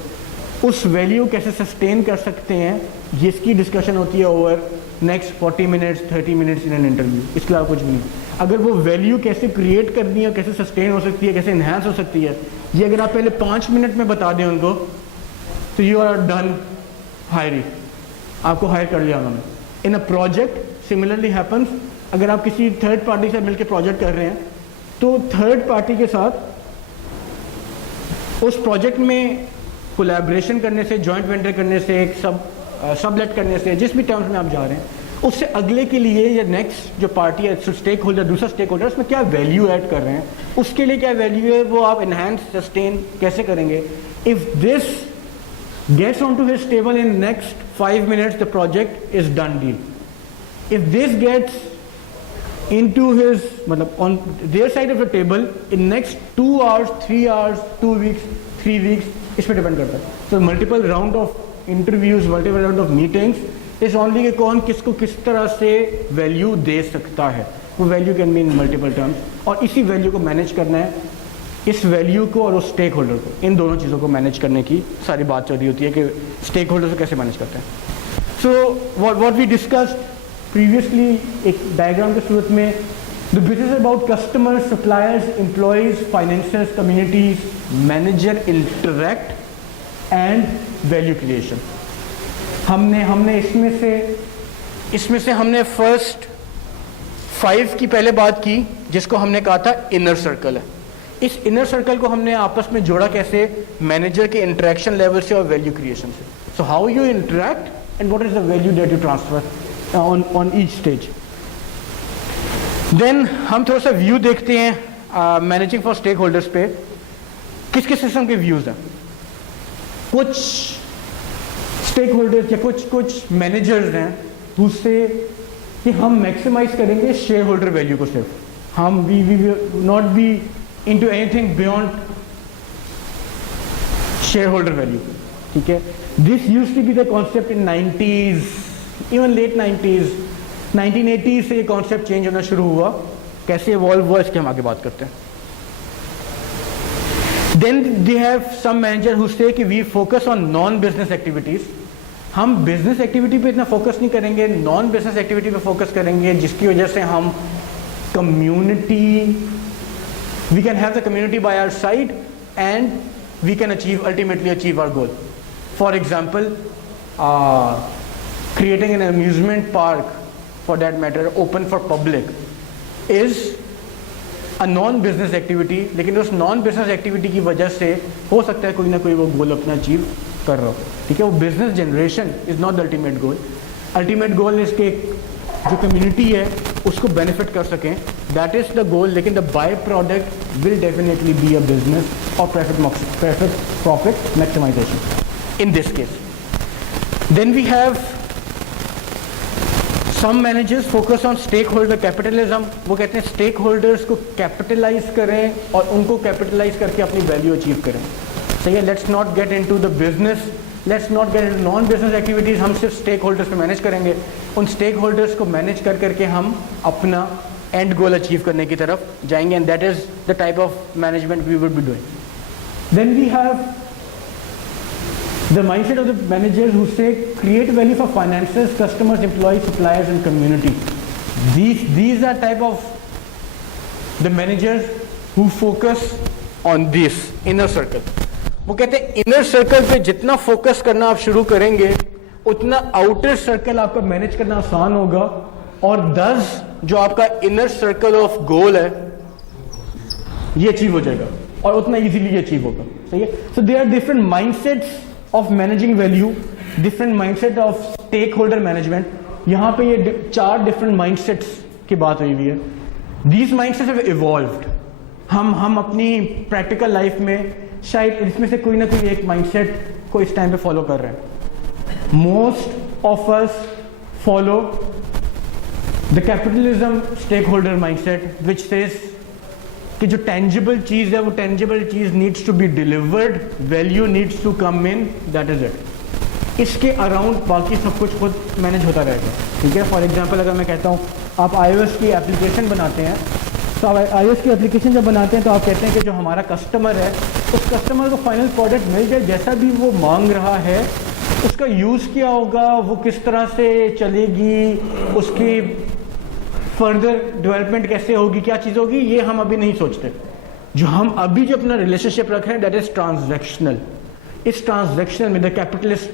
उस वैल्यू कैसे सस्टेन कर सकते हैं, जिसकी डिस्कशन होती है over next 40 minutes 30 minutes in an interview. इसके अलावा कुछ भी नहीं। अगर वो वैल्यू कैसे क्रिएट करनी है, कैसे सस्टेन हो सकती है, कैसे इन्हांस हो सकती है, ये अगर आप पहले 5 मिनट में बता दें उनको, तो यू आर डन हायरिंग, आपको हायर कर लिया उन्होंने। इन अ प्रोजेक्ट सिमिलरली हैपन्स, अगर आप किसी थर्ड पार्टी से मिलकर प्रोजेक्ट कर रहे हैं, तो थर्ड पार्टी के साथ उस प्रोजेक्ट में कोलैबोरेशन करने से, जॉइंट वेंचर करने से, एक सबलेट करने से, जिस भी टर्म्स में आप जा रहे हैं, उससे अगले के लिए या नेक्स्ट जो पार्टी है स्टेक होल्डर, दूसरा स्टेक होल्डर, उसमें क्या वैल्यू ऐड कर रहे हैं, उसके लिए क्या वैल्यू है, वो आप इन्हांस सस्टेन कैसे करेंगे। If this gets on to his table in next 5 minutes, the project is done deal. If this gets into his, on their side of the table in next 2 hours, 3 hours, 2 weeks, 3 weeks, इस पे depend करता है। So multiple round of interviews, multiple round of meetings is only कि कौन किसको किस तरह से वैल्यू दे सकता है। वो value can be in multiple terms, और इसी वैल्यू को मैनेज करना है, इस वैल्यू को और उस स्टेक होल्डर को, इन दोनों चीज़ों को मैनेज करने की सारी बात चल रही होती है कि स्टेक होल्डर को कैसे मैनेज करते हैं। So what we discussed previously, एक डायग्राम के सूरत में, the business about customers, suppliers, employees, financers, communities, manager, interact and value creation. हमने इसमें से हमने फर्स्ट 5 की पहले बात की, जिसको हमने कहा था इनर सर्कल है। इस इनर सर्कल को हमने आपस में जोड़ा कैसे, मैनेजर के इंटरेक्शन लेवल से और वैल्यू क्रिएशन से। So how you interact and what is the value that you transfer on each stage. Then हम थोड़ा सा व्यू देखते हैं मैनेजिंग फॉर स्टेक होल्डर्स पे, किस किस किस्म के व्यूज हैं। कुछ स्टेक होल्डर्स या कुछ मैनेजर्स हैं उससे कि हम मैक्सिमाइज करेंगे शेयर होल्डर वैल्यू को, सिर्फ हम we not be into anything beyond shareholder value. ठीक है, this used to be the concept in 90s, even late 90s, 1980s से ये concept change होना शुरू हुआ। कैसे evolve हुआ इसकी हम आगे बात करते हैं। Then they have some manager who say कि we focus on non-business activities. हम business activity पे इतना focus नहीं करेंगे, non-business activity पे focus करेंगे, जिसकी वजह से हम community, we can have the community by our side and we can ultimately achieve our goal. For example, creating an amusement park, for that matter, open for public, is a non-business activity, लेकिन उस non-business activity की वजह से हो सकता है कोई ना कोई वो गोल अपना अचीव कर रहा हो। ठीक है, वो business generation is not the ultimate goal. Ultimate goal is कि जो community है उसको benefit कर सकें, दैट इज द गोल, लेकिन the byproduct will definitely be a business और profit maximisation in this case. Then we have some managers focus on stakeholder capitalism. वो कहते हैं स्टेक होल्डर्स को कैपिटलाइज करें और उनको कैपिटलाइज करके अपनी वैल्यू अचीव करें. सही है, let's not get into the business, let's not get into non business activities. हम सिर्फ स्टेक होल्डर्स पे मैनेज करेंगे. उन स्टेक होल्डर्स को मैनेज कर करके हम अपना एंड गोल अचीव करने की तरफ जाएंगे, and that is the type of management we would be doing. Then we have the mindset of the managers who say create value for finances, customers, employees, suppliers and community. These are type of the managers who focus on this inner circle. वो कहते हैं inner circle पे जितना focus करना आप शुरू करेंगे उतना outer circle आपका manage करना आसान होगा, और 10 जो आपका inner circle of goal है ये achieve हो जाएगा और उतना easily achieve होगा. सही है. So there are different mindsets of managing value, different mindset of stakeholder management. यहाँ पे ये 4 different mindsets की बात हुई है. These mindsets have evolved. हम अपनी practical life में शायद इसमें से कोई ना कोई एक mindset को इस टाइम पे follow कर रहे हैं. Most of us follow the capitalism stakeholder mindset, which says कि जो टेंजिबल चीज़ है वो टेंजिबल चीज़ needs to be delivered, value needs to come in, that is it. इसके अराउंड बाकी सब कुछ खुद मैनेज होता रहेगा. ठीक है. फॉर एग्जांपल अगर मैं कहता हूँ आप iOS की एप्लीकेशन बनाते हैं, तो आप iOS की एप्लीकेशन जब बनाते हैं तो आप कहते हैं कि जो हमारा कस्टमर है उस कस्टमर को फाइनल प्रोडक्ट मिल जाए जैसा भी वो मांग रहा है. उसका यूज़ क्या होगा, वो किस तरह से चलेगी, उसकी फर्दर डेवलपमेंट कैसे होगी, क्या चीज़ होगी, ये हम अभी नहीं सोचते. जो हम अभी जो अपना रिलेशनशिप रख रहे हैं दैट इज ट्रांजैक्शनल. इस ट्रांजैक्शनल में the capitalist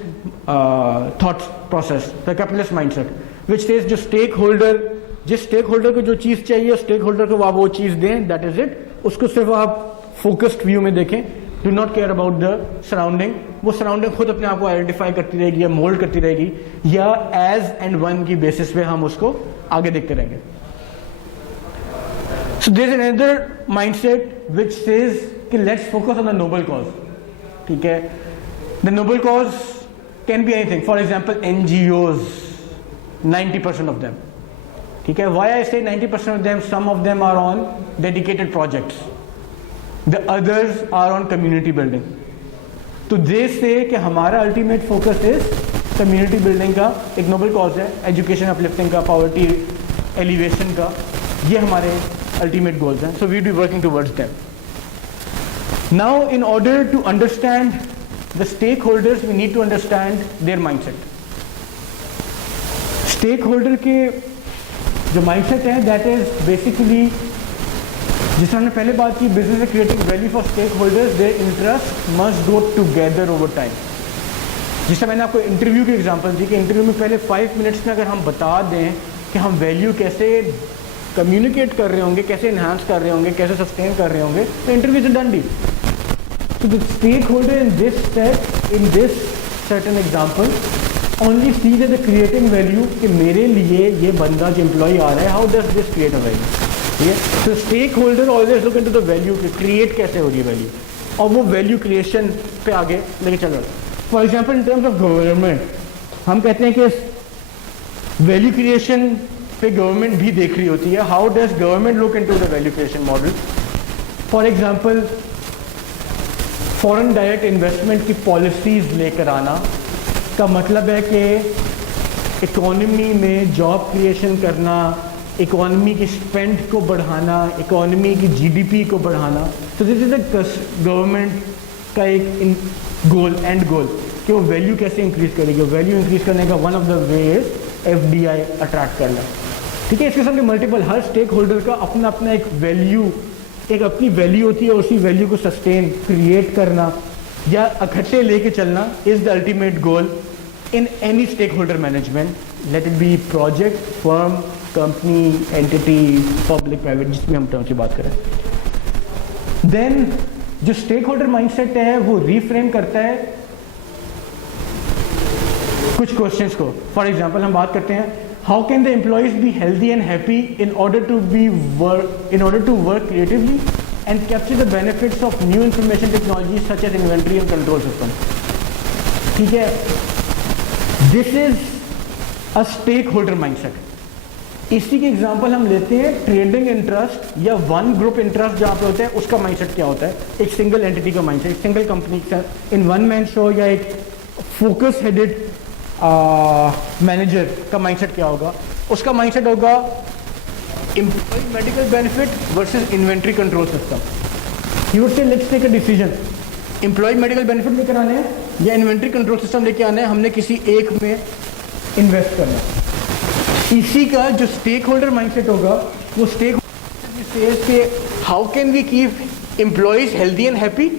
thought process, the capitalist mindset which says जो स्टेक होल्डर, जिस स्टेक होल्डर को जो चीज़ चाहिए उस स्टेक होल्डर को आप वो चीज़ दें, दैट इज इट. उसको सिर्फ आप फोकस्ड व्यू में देखें, do not care about the surrounding. वो सराउंडिंग खुद अपने आप को आइडेंटिफाई करती रहेगी या मोल्ड करती रहेगी, या एज एंड वन की बेसिस पे हम उसको आगे देखते रहेंगे. So there is another mindset which says कि let's focus on the noble cause. ठीक है. The noble cause can be anything. For example, NGOs, 90% of them. ठीक है. Why I say 90% of them? Some of them are on dedicated projects. The others are on community building. तो they say कि हमारा ultimate focus is community building का एक noble cause है, education uplifting का, poverty elevation का, ये हमारे ultimate goals हैं. So we'll be working towards them. Now, in order to understand the stakeholders, we need to understand their mindset. Stakeholder के जो mindset है, that is basically जिस हमने पहले बात की, business is creating value for stakeholders. Their interest must go together over time. जिससे मैंने आपको इंटरव्यू की एग्जांपल दी कि इंटरव्यू में पहले 5 मिनट्स में अगर हम बता दें कि हम वैल्यू कैसे कम्युनिकेट कर रहे होंगे, कैसे इन्हांस कर रहे होंगे, कैसे सस्टेन कर रहे होंगे, तो interview is done deal. So the stakeholder in this step, in this certain example, only see that the creating value कि मेरे लिए ये बंदा जो एम्प्लॉय आ रहा है, how does this create a value? ठीक है. So stakeholder always look into the value कि create कैसे हो रही है वैल्यू, और वो वैल्यू क्रिएशन पे आगे लेके चल रहा है. For example in terms of government, हम कहते हैं कि वैल्यू क्रिएशन पे गवर्नमेंट भी देख रही होती है. How does government look into the value creation model? For example foreign direct investment की पॉलिसीज़ लेकर आना का मतलब है कि इकोनॉमी में जॉब क्रिएशन करना, इकोनॉमी की स्पेंड को बढ़ाना, इकोनॉमी की जीडीपी को बढ़ाना. तो दिस इज द गवर्नमेंट का एक गोल, एंड गोल, कि वो वैल्यू कैसे इंक्रीज करेगी. वैल्यू इंक्रीज करने का one of the way is FDI attract करना. ठीक है. इसके साथ मल्टीपल, हर स्टेक होल्डर का अपना अपना एक वैल्यू, एक अपनी वैल्यू होती है, और उसी वैल्यू को सस्टेन, क्रिएट करना या इकट्ठे लेके चलना is the ultimate goal in any stake holder management, let it be project, firm, company, entity, public, private, जिसमें हम टर्म की बात करें. देन जो स्टेक होल्डर माइंडसेट है वो रीफ्रेम करता है कुछ क्वेश्चंस को. फॉर एग्जांपल हम बात करते हैं how can the employees be healthy and happy in order to work creatively and capture the benefits of new information technologies such as inventory and control system. ठीक है, this is a stakeholder mindset. इसी के example हम लेते हैं trading interest या one group interest जहाँ पे होता है, उसका माइंडसेट क्या होता है, एक सिंगल एंटिटी का माइंडसेट, एक सिंगल कंपनी का इन वन मैन शो या एक फोकस हेडेड मैनेजर का माइंडसेट क्या होगा. उसका माइंडसेट होगा employ medical benefit versus inventory control system. He would say let's take a decision, employ medical benefit लेकर आने हैं या इन्वेंट्री कंट्रोल सिस्टम लेके आना है, हमने किसी एक में इन्वेस्ट करना है. इसी का जो स्टेक होल्डर माइंडसेट होगा वो स्टेक के how can we keep employees healthy and happy,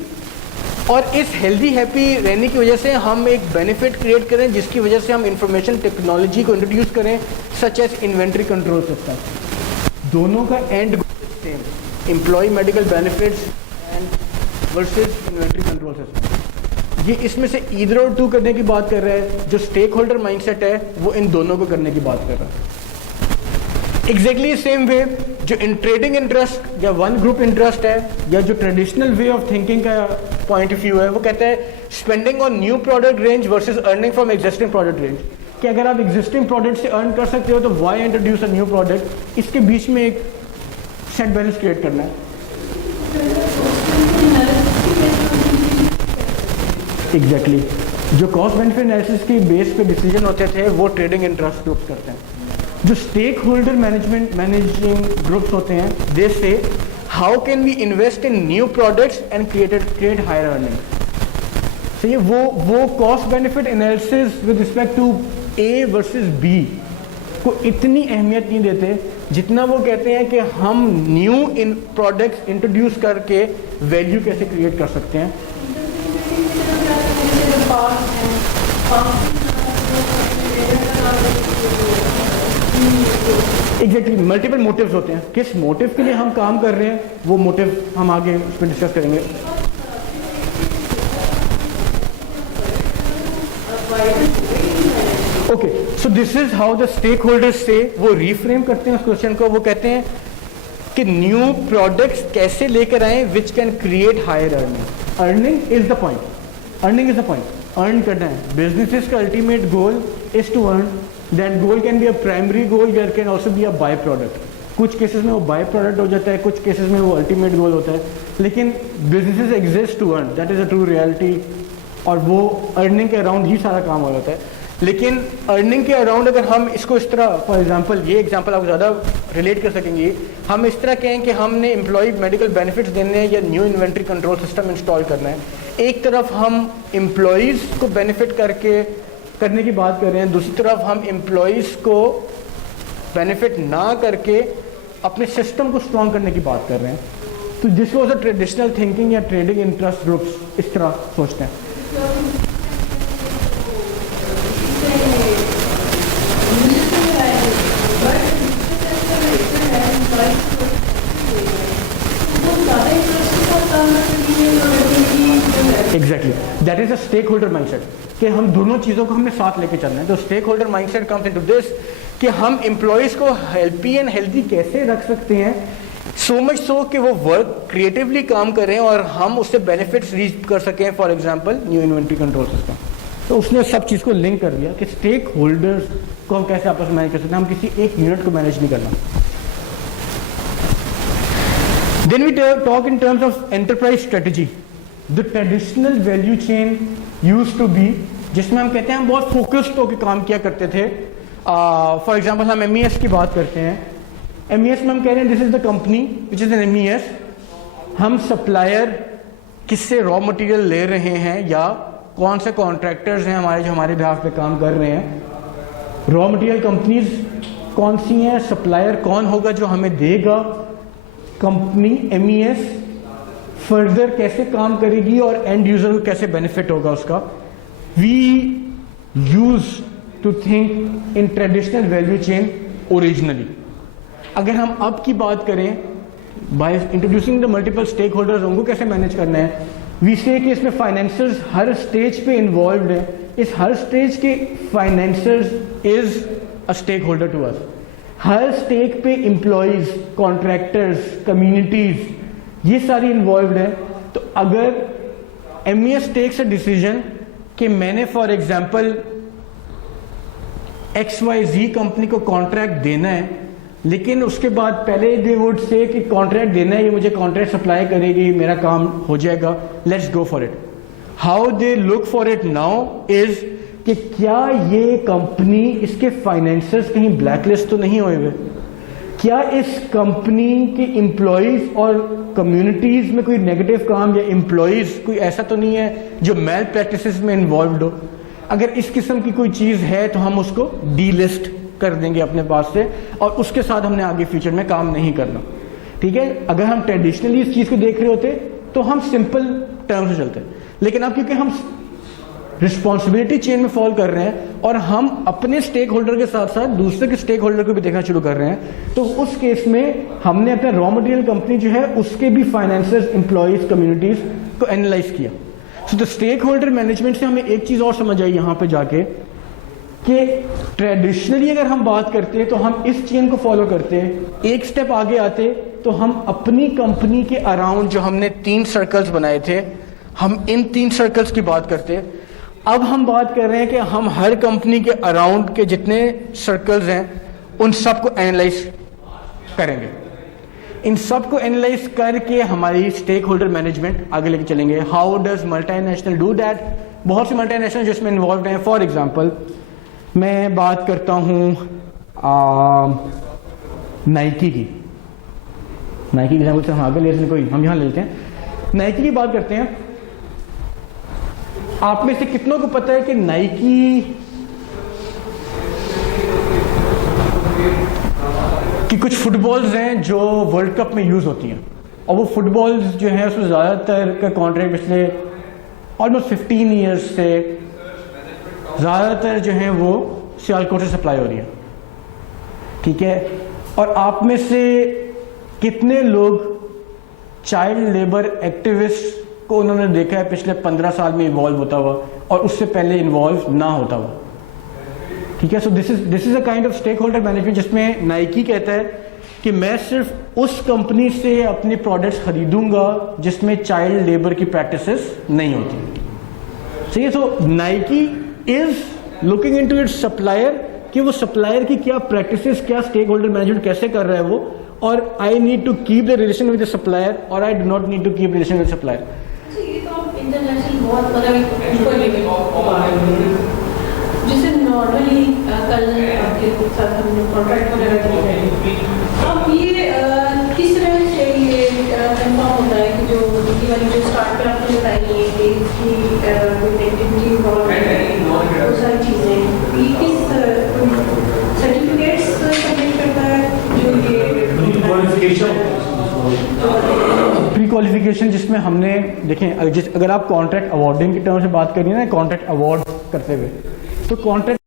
और इस हेल्दी हैप्पी रहने की वजह से हम एक बेनिफिट क्रिएट करें जिसकी वजह से हम इंफॉर्मेशन टेक्नोलॉजी को इंट्रोड्यूस करें such as inventory control system. दोनों का end same, employ medical benefits and versus inventory control system. ये इसमें से ईदर और टू करने की बात कर रहा है. जो स्टेक होल्डर माइंडसेट है वो इन दोनों को करने की बात कर रहा है. एग्जैक्टली सेम वे जो इन ट्रेडिंग इंटरेस्ट या वन ग्रुप इंटरेस्ट है या जो ट्रेडिशनल वे ऑफ थिंकिंग का पॉइंट ऑफ व्यू है, वो कहता है spending on new product range versus earning from existing product range. कि अगर आप एग्जिस्टिंग प्रोडक्ट से अर्न कर सकते हो तो why introduce a new product. इसके बीच में एक सेट बैलेंस क्रिएट करना है. एग्जैक्टली जो कॉस्ट बेनिफिट एनालिसिस के बेस पे डिसीजन होते थे वो ट्रेडिंग इंटरेस्ट ग्रुप्स करते हैं. जो स्टेक होल्डर मैनेजिंग ग्रुप्स होते हैं, they say how can we invest in new products and create higher earning. तो ये वो cost benefit analysis with respect to A versus B को इतनी अहमियत नहीं देते जितना वो कहते हैं कि हम न्यू इन प्रोडक्ट्स इंट्रोड्यूस करके वैल्यू कैसे क्रिएट कर सकते हैं. एग्जैक्टली मल्टीपल मोटिव्स होते हैं. किस मोटिव के लिए हम काम कर रहे हैं वो मोटिव हम आगे उसमें डिस्कस करेंगे. Okay, so this is how the stakeholders से वो रिफ्रेम करते हैं उस क्वेश्चन को. वो कहते हैं कि न्यू प्रोडक्ट्स कैसे लेकर आए which can create higher earning. Earning is the point, earning is the point. Earn करना है. बिजनेसेस का ultimate goal is to earn. That goal can be a primary goal, there can also be a byproduct. कुछ केसेस में वो by product हो जाता है, कुछ केसेस में वो अल्टीमेट गोल होता है. लेकिन businesses exist to earn, that is a true reality. और वो अर्निंग के अराउंड ही सारा काम हो जाता है. लेकिन अर्निंग के अराउंड अगर हम इसको इस तरह, फॉर एग्जांपल ये एग्जांपल आप ज़्यादा रिलेट कर सकेंगे, हम इस तरह कहें कि हमने एम्प्लॉय मेडिकल बेनिफिट्स देने हैं या new inventory control system install करना है. एक तरफ हम एम्प्लॉयज़ को बेनिफिट करने की बात कर रहे हैं, दूसरी तरफ हम एम्प्लॉयज़ को बेनिफिट ना करके अपने सिस्टम को स्ट्रॉन्ग करने की बात कर रहे हैं. तो this was a traditional thinking या ट्रेडिंग इंटरेस्ट ग्रुप्स इस तरह सोचते हैं. Exactly that is a stake holder mindset कि हम दोनों चीज़ों को हमने साथ लेके चलना है. तो stakeholder mindset comes into this कि हम एम्प्लॉयज़ को हेल्पी एंड हेल्दी कैसे रख सकते हैं, सो मच सो कि वो वर्क क्रिएटिवली काम करें और हम उससे बेनिफिट्स रीच कर सकें. For example new inventory control system. तो उसने सब चीज़ को लिंक कर दिया कि स्टेक होल्डर्स को हम कैसे आपस में मैनेज कर सकते हैं. हम किसी एक यूनिट को मैनेज नहीं करना. Then we talk in terms of enterprise strategy. The traditional value chain used to be, जिसमें हम कहते हैं हम बहुत फोकस्ड होकर काम किया करते थे. फॉर एग्जाम्पल हम MES की बात करते हैं. MES में हम कह रहे हैं this is the company which is an MES. हम सप्लायर किससे रॉ मटेरियल ले रहे हैं या कौन से कॉन्ट्रैक्टर्स हैं हमारे जो हमारे बिहाफ पे काम कर रहे हैं. रॉ मटेरियल कंपनीज कौन सी हैं, सप्लायर कौन होगा जो हमें देगा, कंपनी MES फर्दर कैसे काम करेगी और एंड यूजर को कैसे बेनिफिट होगा उसका. We use to think in traditional value chain originally. अगर हम अब की बात करें by introducing the multiple stake holders, उनको कैसे मैनेज करना है. वी से कि इसमें फाइनेंसर्स हर स्टेज पे इन्वॉल्व है. इस हर स्टेज के financers is a stake holder to us. हर स्टेक पे एम्प्लॉयज, कॉन्ट्रैक्टर्स, कम्युनिटीज ये सारी इन्वॉल्व हैं। तो अगर MES टेक्स अ डिसीजन कि मैंने फॉर एग्जांपल XYZ कंपनी को कॉन्ट्रैक्ट देना है, लेकिन उसके बाद पहले दे वुड से कि कॉन्ट्रैक्ट देना है, ये मुझे कॉन्ट्रैक्ट सप्लाई करेगी, मेरा काम हो जाएगा, let's go for it. How they look for it now is कि क्या ये कंपनी, इसके फाइनेंसर्स कहीं ब्लैकलिस्ट तो नहीं हुए हुए, क्या इस कंपनी के एम्प्लॉयज और कम्युनिटीज में कोई नेगेटिव काम या एम्प्लॉयज कोई ऐसा तो नहीं है जो मेल प्रैक्टिसेस में इन्वॉल्व हो। अगर इस किस्म की कोई चीज़ है तो हम उसको डीलिस्ट कर देंगे अपने पास से, और उसके साथ हमने आगे फ्यूचर में काम नहीं करना। ठीक है, अगर हम ट्रेडिशनली इस चीज़ को देख रहे होते तो हम सिंपल टर्म से चलते, लेकिन अब क्योंकि हम रिस्पॉन्सिबिलिटी चेन में फॉलो कर रहे हैं और हम अपने स्टेक होल्डर के साथ साथ दूसरे के स्टेक होल्डर को भी देखना शुरू कर रहे हैं, तो उस केस में हमने अपना रॉ मटेरियल कंपनी जो है उसके भी फाइनेंसर्स, एम्प्लॉयज, कम्युनिटीज को एनालाइज किया। So the stake holder management से हमें एक चीज़ और समझ आई यहाँ पे जाके कि ट्रेडिशनली अगर हम बात करते हैं तो हम इस चेन को फॉलो करते हैं, एक स्टेप आगे आते तो हम अपनी कंपनी के अराउंड जो हमने 3 सर्कल्स बनाए थे, हम इन 3 सर्कल्स की बात करते हैं। अब हम बात कर रहे हैं कि हम हर कंपनी के अराउंड के जितने सर्कल्स हैं उन सबको एनालाइज करेंगे। इन सबको एनालाइज करके हमारी स्टेक होल्डर मैनेजमेंट आगे लेके चलेंगे। How does multinational do that? बहुत से मल्टीनेशनल जिसमें इन्वॉल्व हैं। फॉर एग्जांपल मैं बात करता हूँ नाइकी की। नाइकी की एग्जाम्पल से हम आगे ले सकते, कोई हम यहाँ ले लेते हैं। नाइकी की बात करते हैं। आप में से कितनों को पता है कि नाइकी की कुछ फुटबॉल्स हैं जो वर्ल्ड कप में यूज होती हैं, और वो फुटबॉल्स जो हैं उसमें ज़्यादातर का कॉन्ट्रैक्ट पिछले ऑलमोस्ट 15 ईयर्स से ज़्यादातर जो हैं वो सियालकोट से सप्लाई हो रही है। ठीक है, और आप में से कितने लोग चाइल्ड लेबर एक्टिविस्ट को उन्होंने देखा है पिछले 15 साल में इन्वॉल्व होता हुआ और उससे पहले इन्वॉल्व ना होता हुआ? ठीक है, so this is a kind of stake holder management जिसमें नाइकी कहता है कि मैं सिर्फ उस कंपनी से अपने प्रोडक्ट्स खरीदूंगा जिसमें चाइल्ड लेबर की प्रैक्टिसेस नहीं होती। सही है, so Nike is looking into its supplier कि वो सप्लायर की क्या प्रैक्टिसेस, क्या स्टेक होल्डर मैनेजमेंट कैसे कर रहा है वो, और I need to keep the relation with the supplier और I do not need to keep relation with supplier. ये तो आप इंटरनेशनल बहुत मतलब ऊपर लेवल की बात करें, जिसे नॉर्मली कल आपके साथ हमने कॉन्ट्रैक्ट वगैरह किया। अब ये किस तरह से ये कंफर्म होता है कि जो ये वाली जो स्टार्ट पे आपने बताई है कि इसकी कोई एक्टिविटी इन्वॉल्व है, वो सारी चीज़ें, ये किस सर्टिफिकेट्स सबमिट करता है जो ये प्री क्वालिफिकेशन, जिसमें हमने देखें अगर आप कॉन्ट्रैक्ट अवार्डिंग की टर्म से बात करिए ना, कॉन्ट्रैक्ट अवार्ड करते हुए, तो कॉन्ट्रैक्ट